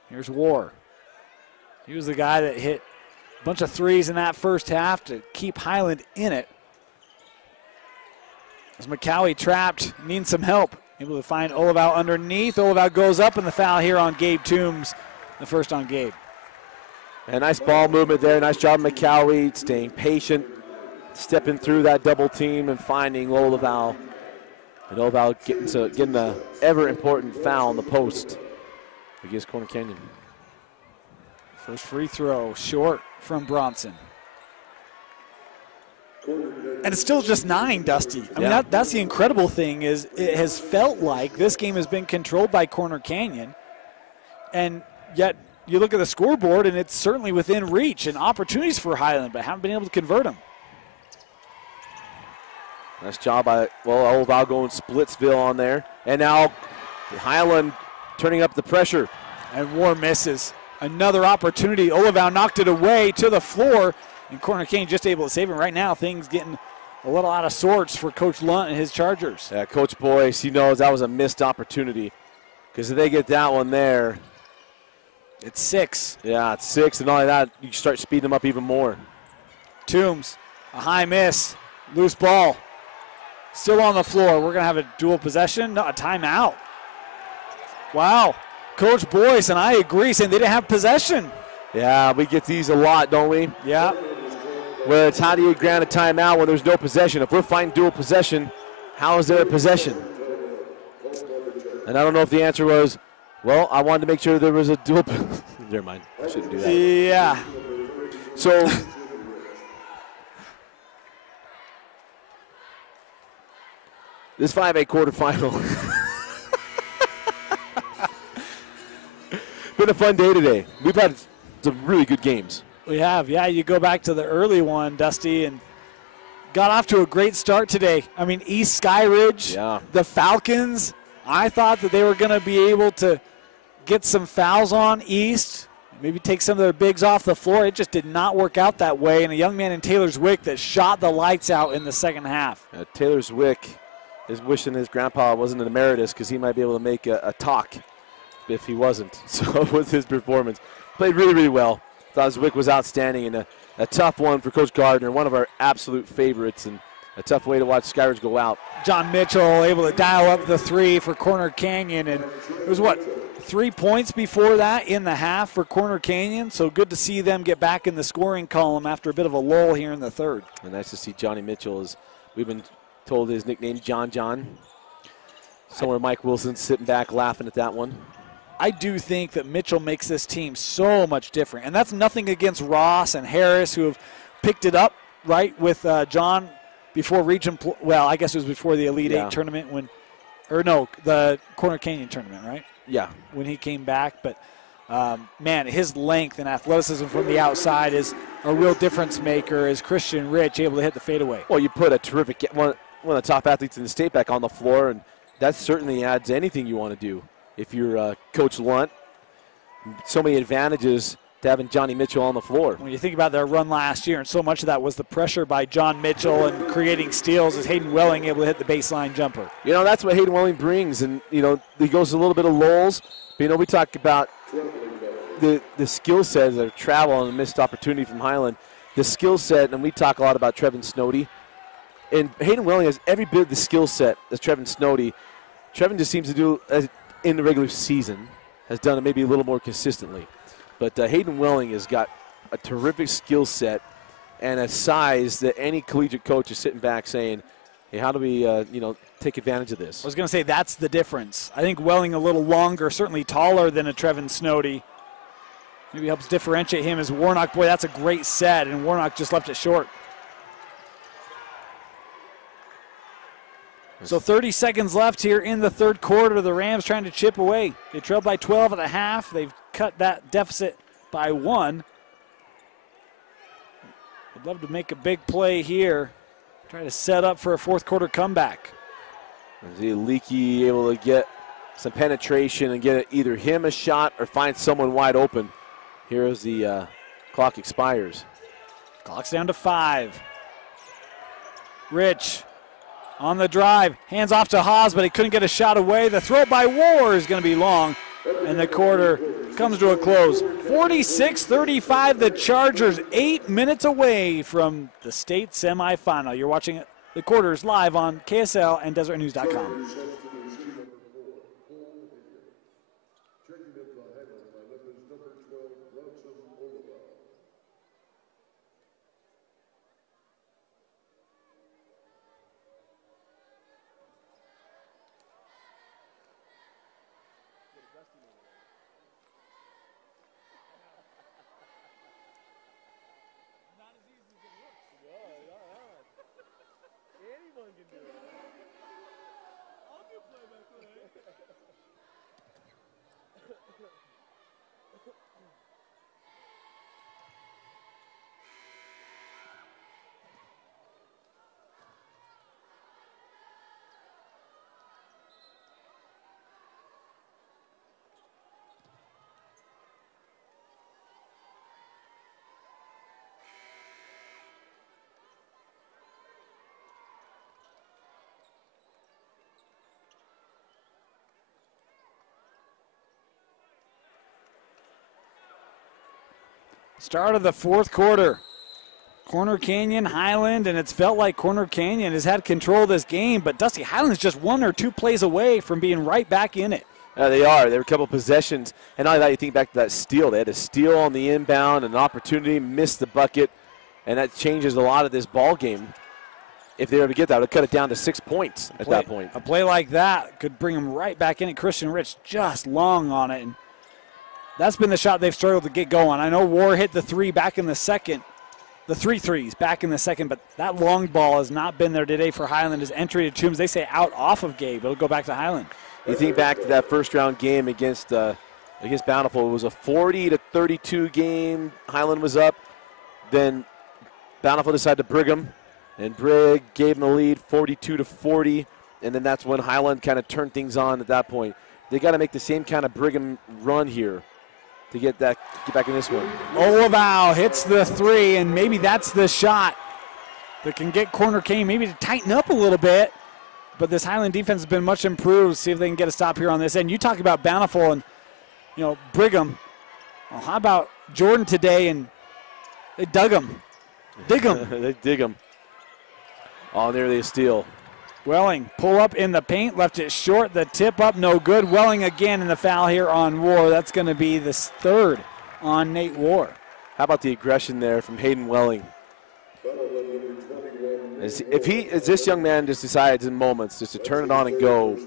Here's War. He was the guy that hit a bunch of threes in that first half to keep Highland in it. As McCowie trapped, needing some help. Able to find Olivau underneath. Olivau goes up, and the foul here on Gabe Toombs. The first on Gabe. A nice ball movement there. Nice job, McCowie, staying patient, stepping through that double team and finding Olivau. And Olivau getting the ever-important foul on the post against Corner Canyon. First free throw, short from Bronson. And it's still just 9, Dusty. I mean, that's the incredible thing is it has felt like this game has been controlled by Corner Canyon, and yet you look at the scoreboard and it's certainly within reach and opportunities for Highland, but haven't been able to convert them. Nice job by, Olivau going Splitsville on there. And now Highland turning up the pressure. And War misses. Another opportunity. Olivau knocked it away to the floor, and Corner Canyon just able to save him. Right now, things getting a little out of sorts for Coach Lunt and his Chargers. Yeah, Coach Boyce, he knows that was a missed opportunity, because if they get that one there, it's 6. Yeah, it's 6, and all of that, you start speeding them up even more. Toombs, a high miss, loose ball. Still on the floor. We're going to have a dual possession. No, a timeout. Wow. Coach Boyce, and I agree, saying they didn't have possession. Yeah, we get these a lot, don't we? Yeah. Where it's how do you grant a timeout when there's no possession? If we're fighting dual possession, how is there a possession? And I don't know if the answer was, well, I wanted to make sure there was a dual. Never mind. I shouldn't do that. Yeah. So This 5A quarterfinal. Been a fun day today. We've had some really good games. We have, yeah. You go back to the early one, Dusty, and got off to a great start today. I mean, East Skyridge, the Falcons, I thought that they were going to be able to get some fouls on East, maybe take some of their bigs off the floor. It just did not work out that way. And a young man in Taylor Zwick that shot the lights out in the second half. Taylor Zwick is wishing his grandpa wasn't an emeritus because he might be able to make a talk if he wasn't. So with his performance, played really, really well. Thought Zwick was outstanding and a tough one for Coach Gardner, one of our absolute favorites, and a tough way to watch Skyridge go out. John Mitchell able to dial up the three for Corner Canyon, and it was 3 points before that in the half for Corner Canyon, so good to see them get back in the scoring column after a bit of a lull here in the third. And nice to see Johnny Mitchell, as we've been told his nickname, John. Somewhere Mike Wilson's sitting back laughing at that one. I do think that Mitchell makes this team so much different, and that's nothing against Ross and Harris, who have picked it up, right, with John before region, well, I guess it was before the Elite Eight tournament the Corner Canyon tournament, right? Yeah. When he came back, but man, his length and athleticism from the outside is a real difference maker. Is Christian Rich able to hit the fadeaway? Well, you put a terrific, one of the top athletes in the state back on the floor, and that certainly adds anything you want to do. If you're Coach Lunt, so many advantages to having Johnny Mitchell on the floor. When you think about their run last year, and so much of that was the pressure by John Mitchell and creating steals, is Hayden Welling able to hit the baseline jumper. You know, that's what Hayden Welling brings, and, you know, he goes a little bit of lulls. But, you know, we talk about the skill set of travel and the missed opportunity from Highland. The skill set, and we talk a lot about Trevin Snowdy. And Hayden Welling has every bit of the skill set as Trevin Snowdy. Trevin just seems to do, in the regular season, has done it maybe a little more consistently. But Hayden Welling has got a terrific skill set and a size that any collegiate coach is sitting back saying, hey, how do we, take advantage of this? I was going to say that's the difference. I think Welling a little longer, certainly taller than a Trevin Snowdy. Maybe helps differentiate him as Warnock. Boy, that's a great set, and Warnock just left it short. So 30 seconds left here in the third quarter. The Rams trying to chip away. They trailed by 12 at the half. They've cut that deficit by 1. Would love to make a big play here. Try to set up for a fourth quarter comeback. Is Leakey able to get some penetration and get either him a shot or find someone wide open? Here as the clock expires. Clock's down to 5. Rich on the drive, hands off to Haas, but he couldn't get a shot away. The throw by War is going to be long, and the quarter comes to a close. 46-35, the Chargers 8 minutes away from the state semifinal. You're watching the quarters live on KSL and DesertNews.com. Start of the fourth quarter. Corner Canyon, Highland, and it's felt like Corner Canyon has had control of this game, but Dusty, Highland's just 1 or 2 plays away from being right back in it. They are. There were a couple possessions, and not only that, you think back to that steal. They had a steal on the inbound, an opportunity, missed the bucket, and that changes a lot of this ball game. If they were to get that, it would cut it down to 6 points at that point. A play like that could bring them right back in it. Christian Rich just long on it, and that's been the shot they've struggled to get going. I know War hit the 3 back in the second, the 3 threes back in the second, but that long ball has not been there today for Highland. His entry to Toombs, they say out off of Gabe. It'll go back to Highland. You think back to that first round game against Bountiful. It was a 40-32 game. Highland was up. Then Bountiful decided to brig him, and Brig gave him the lead 42-40, and then that's when Highland kind of turned things on at that point. They got to make the same kind of Brigham run here to get back in this one. Olivau hits the 3, and maybe that's the shot that can get Corner Canyon maybe to tighten up a little bit. But this Highland defense has been much improved. See if they can get a stop here on this end. You talk about Bountiful and, Brigham. Well, how about Jordan today? And they dug him. Dig him. They dig him. Oh, there they steal. Welling, pull up in the paint, left it short. The tip up, no good. Welling again in the foul here on War. That's going to be the 3rd on Nate War. How about the aggression there from Hayden Welling? As this young man just decides in moments just to turn it on and go,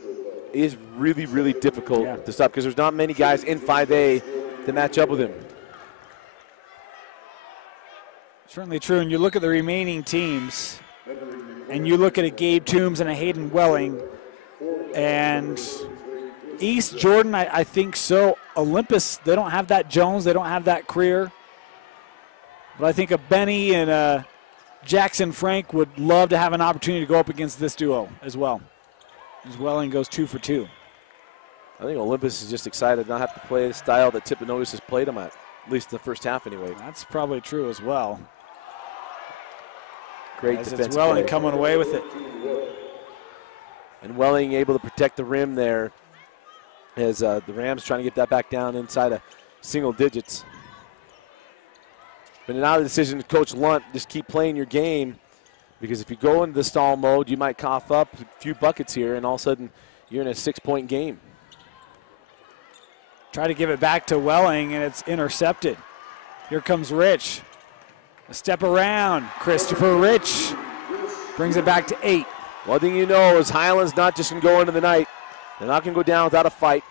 it is really, really difficult to stop because there's not many guys in 5A to match up with him. Certainly true. And you look at the remaining teams, and you look at a Gabe Toombs and a Hayden Welling, and East Jordan, I think so. Olympus, they don't have that Jones, they don't have that Creer. But I think a Benny and a Jackson Frank would love to have an opportunity to go up against this duo as well. As Welling goes 2 for 2. I think Olympus is just excited not have to play the style that Tippinotis has played him at least the first half anyway. That's probably true as well. Great defense. It's Welling coming away with it. And Welling able to protect the rim there as the Rams trying to get that back down inside of single digits. But now the decision to Coach Lunt, just keep playing your game, because if you go into the stall mode, you might cough up a few buckets here, and all of a sudden you're in a 6-point game. Try to give it back to Welling, and it's intercepted. Here comes Rich. A step around. Christopher Rich brings it back to 8. One thing you know is Highland's not just going to go into the night. They're not going to go down without a fight.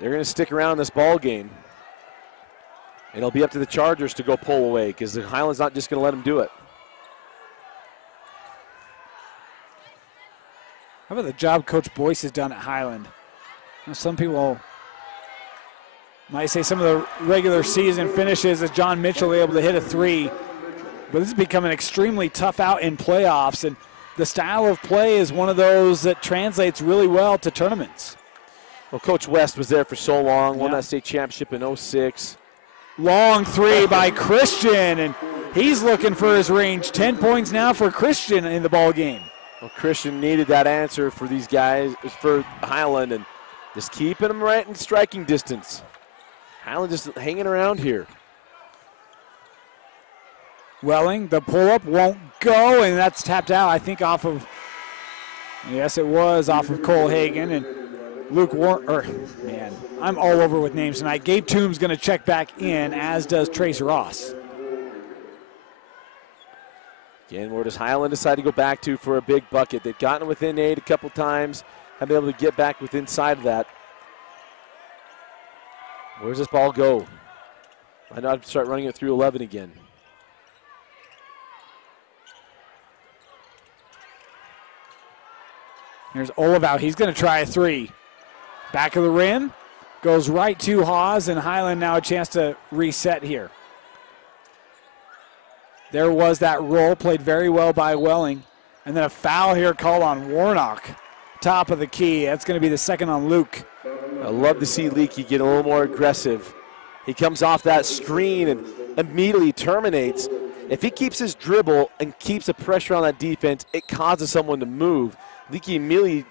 They're going to stick around this ball game. And it'll be up to the Chargers to go pull away because the Highland's not just going to let them do it. How about the job Coach Boyce has done at Highland? Some people might say some of the regular season finishes as John Mitchell able to hit a 3. But this has become an extremely tough out in playoffs. And the style of play is one of those that translates really well to tournaments. Well, Coach West was there for so long, won that state championship in 06. Long 3 by Christian, and he's looking for his range. 10 points now for Christian in the ball game. Well, Christian needed that answer for these guys, for Highland, and just keeping them right in striking distance. Highland just hanging around here. Welling, the pull-up won't go, and that's tapped out, I think, off of, yes, it was off of Cole Hagan, and Luke man, I'm all over with names tonight. Gabe Toombs going to check back in, as does Trace Ross. Again, where does Highland decide to go back to for a big bucket? They've gotten within 8 a couple times, have been able to get back within inside of that. Where's this ball go? I know I have to start running it through 11 again. Here's Olivau. He's going to try a 3. Back of the rim. Goes right to Hawes, and Highland now a chance to reset here. There was that roll, played very well by Welling. And then a foul here called on Warnock. Top of the key. That's going to be the 2nd on Luke. I love to see Leakey get a little more aggressive. He comes off that screen and immediately terminates. If he keeps his dribble and keeps the pressure on that defense, it causes someone to move. Leakey immediately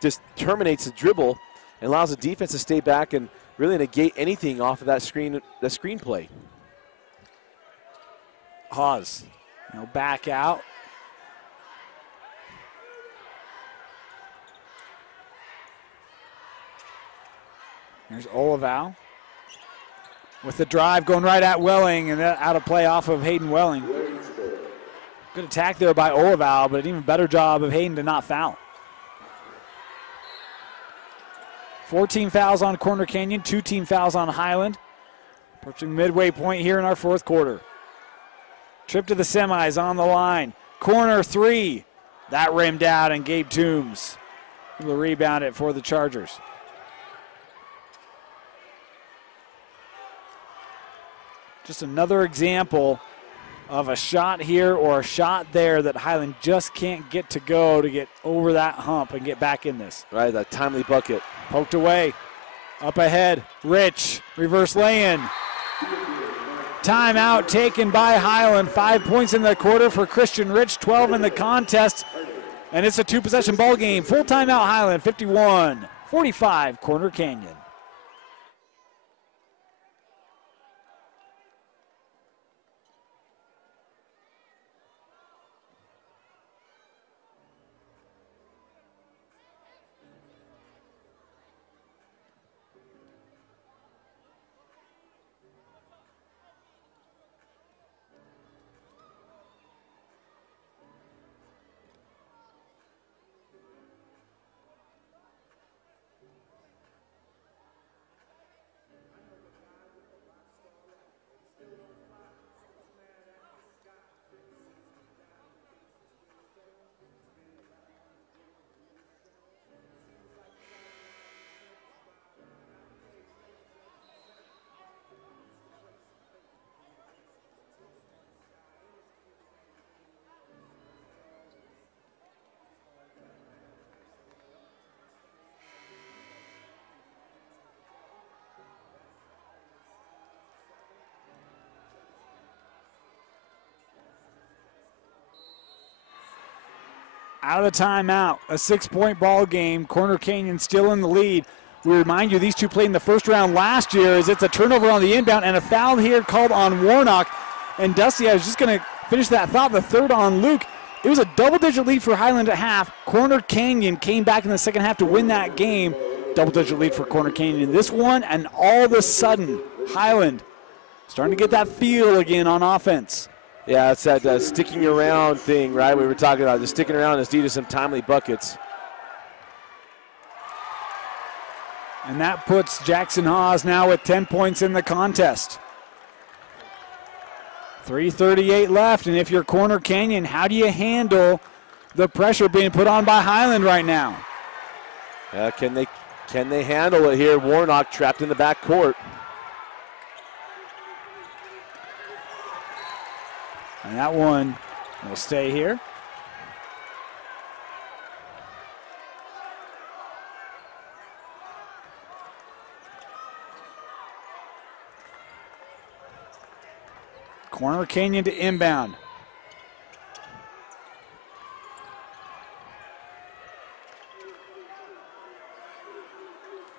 just terminates the dribble and allows the defense to stay back and really negate anything off of that screen play. Hawes, back out. Here's Olivau with the drive going right at Welling, and that out of play off of Hayden Welling. Good attack there by Olivau, but an even better job of Hayden to not foul. 14 fouls on Corner Canyon, 2 team fouls on Highland. Approaching midway point here in our 4th quarter. Trip to the semis on the line. Corner 3. That rimmed out, and Gabe Toombs will rebound it for the Chargers. Just another example of a shot here or a shot there that Highland just can't get to go to get over that hump and get back in this. Right, that timely bucket. Poked away. Up ahead. Rich. Reverse lay-in. Timeout taken by Highland. 5 points in the quarter for Christian Rich, 12 in the contest. And it's a two-possession ball game. Full timeout Highland, 51-45 Corner Canyon. Out of the timeout, a 6-point ball game. Corner Canyon still in the lead. We remind you, these two played in the first round last year as it's a turnover on the inbound and a foul here called on Warnock. And Dusty, I was just going to finish that thought, the third on Luke. It was a double-digit lead for Highland at half. Corner Canyon came back in the second half to win that game. Double-digit lead for Corner Canyon in this one, and all of a sudden, Highland starting to get that feel again on offense. Yeah, it's that sticking around thing, right? We were talking about the sticking around is due to some timely buckets. And that puts Jackson Hawes now with 10 points in the contest. 3:38 left, and if you're Corner Canyon, how do you handle the pressure being put on by Highland right now? Can they handle it here? Warnock trapped in the back court. And that one will stay here. Corner Canyon to inbound.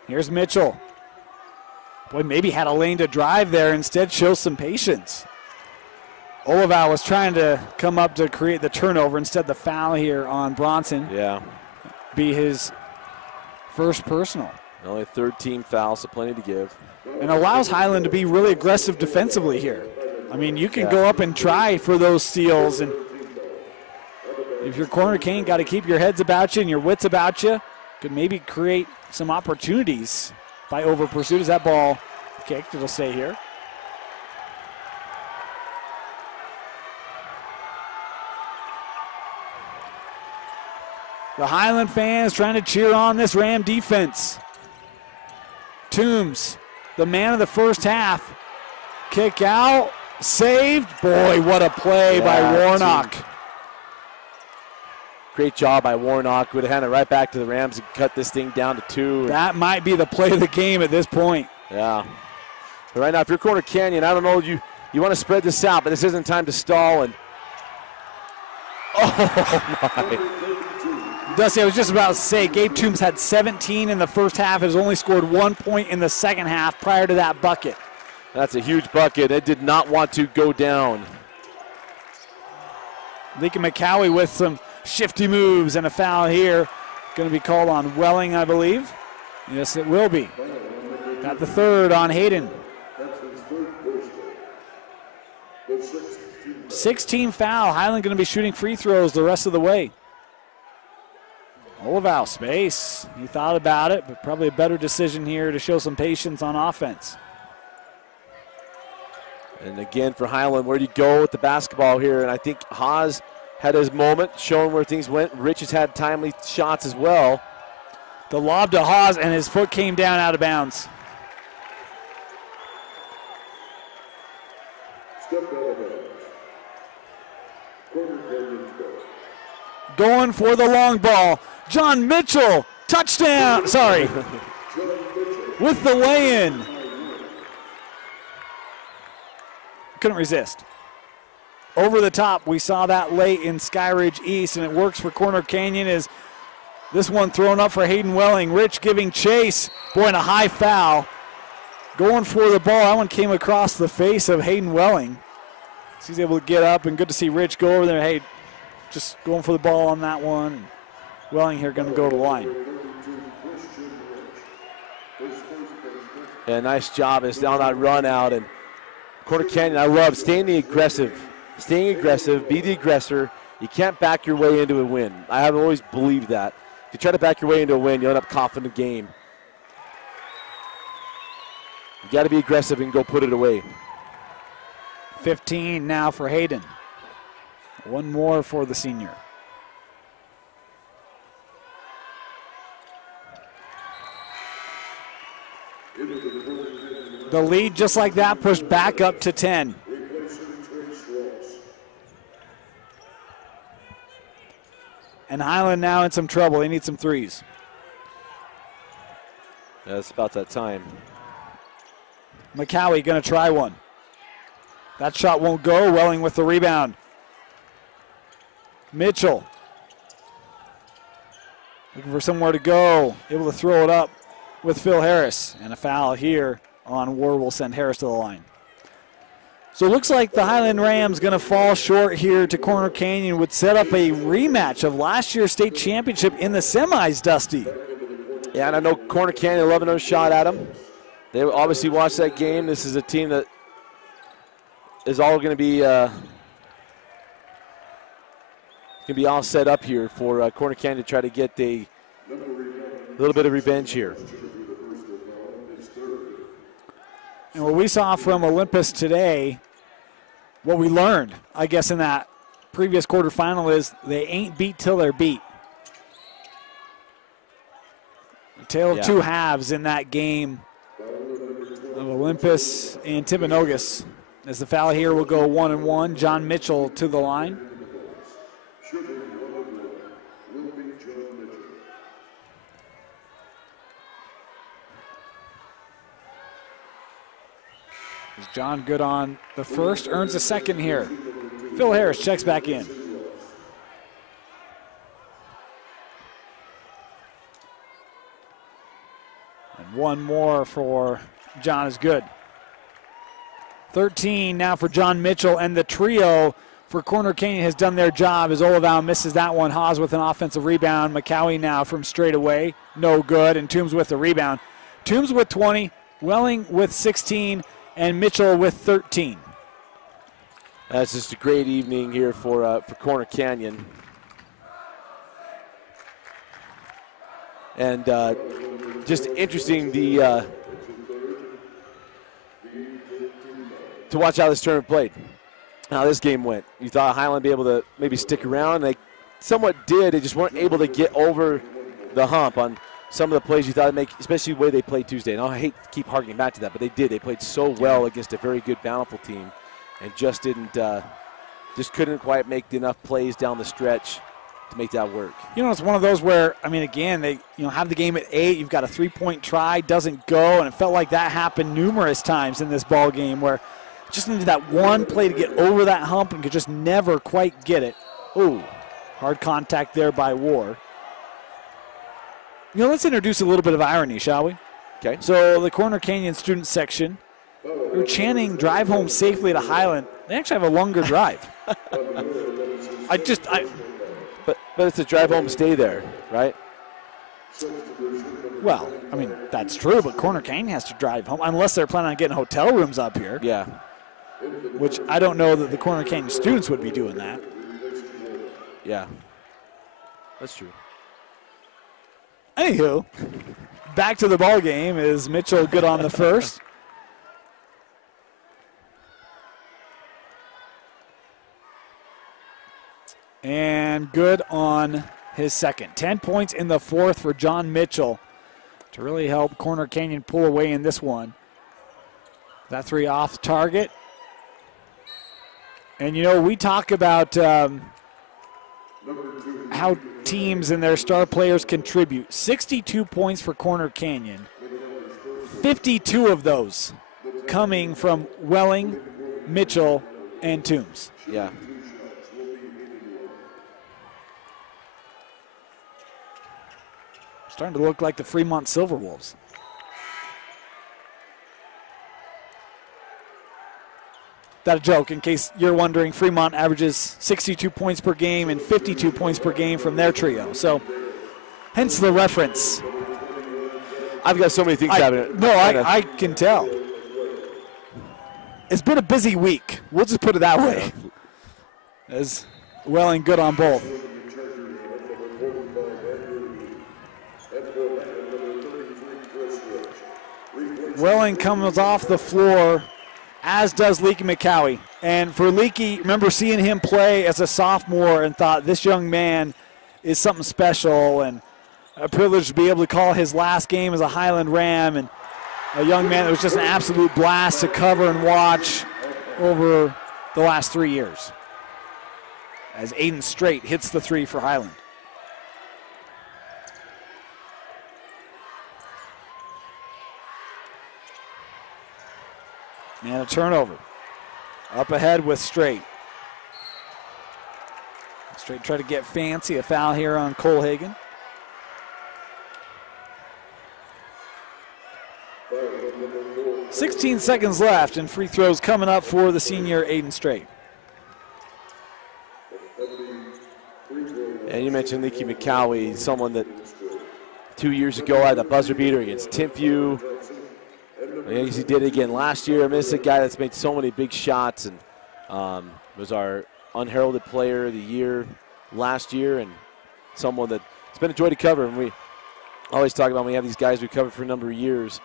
Here's Mitchell. Boy, maybe had a lane to drive there. Instead, shows some patience. Olivau was trying to come up to create the turnover. Instead, the foul here on Bronson. Yeah. Be his first personal. Only third-team foul, so plenty to give. And allows Highland to be really aggressive defensively here. I mean, you can go up and try for those steals. And if you're Corner Canyon, got to keep your heads about you and your wits about you. Could maybe create some opportunities by over pursuit. As that ball kicked, it'll stay here. The Highland fans trying to cheer on this Ram defense. Toombs, the man of the first half. Kick out, saved. Boy, what a play by Warnock. Great job by Warnock. Would have handed it right back to the Rams and cut this thing down to 2. That might be the play of the game at this point. Yeah. But right now, if you're Corner Canyon, I don't know, you want to spread this out, but this isn't time to stall. And oh, my. Dusty, I was just about to say, Gabe Toombs had 17 in the first half, has only scored 1 point in the second half prior to that bucket. That's a huge bucket. It did not want to go down. Lincoln McCowie with some shifty moves and a foul here. Going to be called on Welling, I believe. Yes, it will be. Got the third on Hayden. 16 foul. Highland going to be shooting free throws the rest of the way. Olivau, space. He thought about it, but probably a better decision here to show some patience on offense. And again for Highland, where do you go with the basketball here? And I think Haas had his moment, showing where things went. Rich has had timely shots as well. The lob to Haas, and his foot came down out of bounds. Step out of bounds. Quarter Canyon's ball. Going for the long ball. John Mitchell, touchdown. Sorry. With the lay-in. Couldn't resist. Over the top, we saw that late in Skyridge East, and it works for Corner Canyon as this one thrown up for Hayden Welling. Rich giving chase. Boy, and a high foul. Going for the ball. That one came across the face of Hayden Welling. So he's able to get up, and good to see Rich go over there. Hey, just going for the ball on that one. Welling here going to go to the line. Yeah, nice job. It's down that run out. And Corner Canyon, I love staying aggressive. Staying aggressive, be the aggressor. You can't back your way into a win. I have always believed that. If you try to back your way into a win, you end up coughing the game. You got to be aggressive and go put it away. 15 now for Hayden. One more for the senior. The lead, just like that, pushed back up to 10. And Highland now in some trouble. They need some threes. Yeah, it's about that time. McCowie going to try one. That shot won't go. Welling with the rebound. Mitchell looking for somewhere to go. Able to throw it up with Phil Harris. And a foul here on War will send Harris to the line. So it looks like the Highland Rams going to fall short here to Corner Canyon, would set up a rematch of last year's state championship in the semis, Dusty. Yeah, and I know Corner Canyon 11-0 shot at them. They obviously watched that game. This is a team that is all going to be all set up here for Corner Canyon to try to get a little bit of revenge here. And what we saw from Olympus today, what we learned, I guess, in that previous quarterfinal is they ain't beat till they're beat. A tale of two halves in that game of Olympus and Timpanogos. As the foul here will go 1-1. John Mitchell to the line. John good on the first, earns a second here. Phil Harris checks back in. And one more for John is good. 13 now for John Mitchell, and the trio for Corner Canyon has done their job as Olivau misses that one. Haas with an offensive rebound. McCowie now from straight away, no good, and Toombs with the rebound. Toombs with 20, Welling with 16, and Mitchell with 13. That's just a great evening here for Corner Canyon. And just interesting to watch how this tournament played, how this game went. You thought Highland would be able to maybe stick around. They somewhat did. They just weren't able to get over the hump on some of the plays you thought would make, especially the way they played Tuesday. And I hate to keep harkening back to that, but they did. They played so well against a very good Bountiful team and just couldn't quite make enough plays down the stretch to make that work. You know, it's one of those where, I mean, again, they have the game at 8. You've got a three-point try, doesn't go, and it felt like that happened numerous times in this ball game where just needed that one play to get over that hump and could just never quite get it. Ooh, hard contact there by War. Let's introduce a little bit of irony, shall we? Okay. So the Corner Canyon student section, they're chanting drive home safely to Highland. They actually have a longer drive. But it's a drive home, stay there, right? Well, I mean, that's true, but Corner Canyon has to drive home unless they're planning on getting hotel rooms up here. Yeah. Which I don't know that the Corner Canyon students would be doing that. Yeah. That's true. Anywho, back to the ball game is Mitchell good on the first. And good on his second. 10 points in the fourth for John Mitchell to really help Corner Canyon pull away in this one. That three off target. And, you know, we talk about how teams and their star players contribute. 62 points for Corner Canyon. 52 of those coming from Welling, Mitchell, and Toombs. Yeah. Starting to look like the Fremont Silverwolves. That a joke, in case you're wondering. Fremont averages 62 points per game and 52 points per game from their trio. So, hence the reference. I've got so many things happening. No, I can tell. It's been a busy week. We'll just put it that way. As well and good on both. Welling comes off the floor, as does Leaky McCowie. And for Leaky, remember seeing him play as a sophomore and thought this young man is something special, and a privilege to be able to call his last game as a Highland Ram, and a young man that was just an absolute blast to cover and watch over the last 3 years. As Aiden Straight hits the three for Highland. And a turnover. Up ahead with Straight. Straight try to get fancy. A foul here on Colhagen. .16 seconds left, and free throws coming up for the senior Aiden Straight. And you mentioned Leaky McCowie, someone that 2 years ago had a buzzer beater against Timpview. I guess he did it again last year. I mean, this is a guy that's made so many big shots, and was our unheralded player of the year last year, and someone that it's been a joy to cover. And we always talk about when we have these guys we covered for a number of years.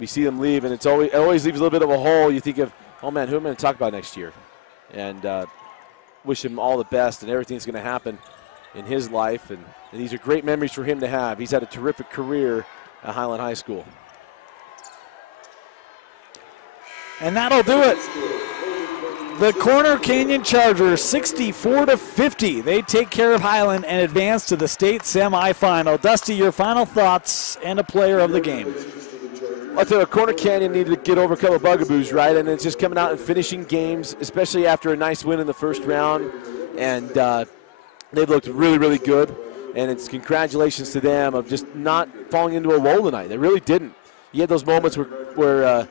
We see them leave, and it always leaves a little bit of a hole. You think of, oh man, who am I going to talk about next year? And wish him all the best, and everything's going to happen in his life. And these are great memories for him to have. He's had a terrific career at Highland High School. And that'll do it. The Corner Canyon Chargers, 64-50. They take care of Highland and advance to the state semifinal. Dusty, your final thoughts and a player of the game. I tell you, Corner Canyon needed to get over a couple of bugaboos, right? And it's just coming out and finishing games, especially after a nice win in the first round. And they've looked really, really good. And it's congratulations to them of just not falling into a lull tonight. They really didn't. You had those moments where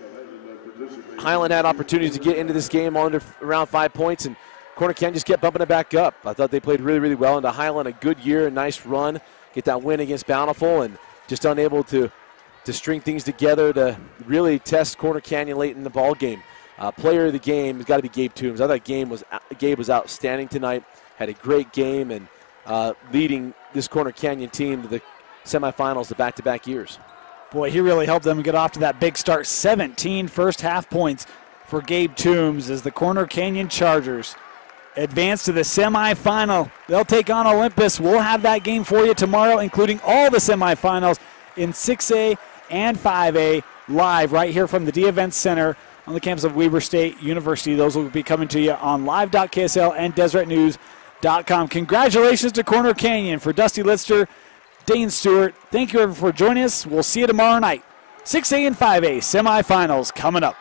Highland had opportunities to get into this game under around 5 points, and Corner Canyon just kept bumping it back up. I thought they played really, really well. Into Highland, a good year, a nice run, get that win against Bountiful, and just unable to string things together to really test Corner Canyon late in the ball game. Player of the game has got to be Gabe Toombs. I thought Gabe was outstanding tonight, had a great game, and leading this Corner Canyon team to the semifinals the back-to-back years. Boy, he really helped them get off to that big start. 17 first half points for Gabe Toombs as the Corner Canyon Chargers advance to the semifinal. They'll take on Olympus. We'll have that game for you tomorrow, including all the semifinals in 6A and 5A live right here from the D-Events Center on the campus of Weber State University. Those will be coming to you on live.ksl and DeseretNews.com. Congratulations to Corner Canyon. For Dusty Litster, Dane Stewart, thank you everyone for joining us. We'll see you tomorrow night. 6A and 5A semifinals coming up.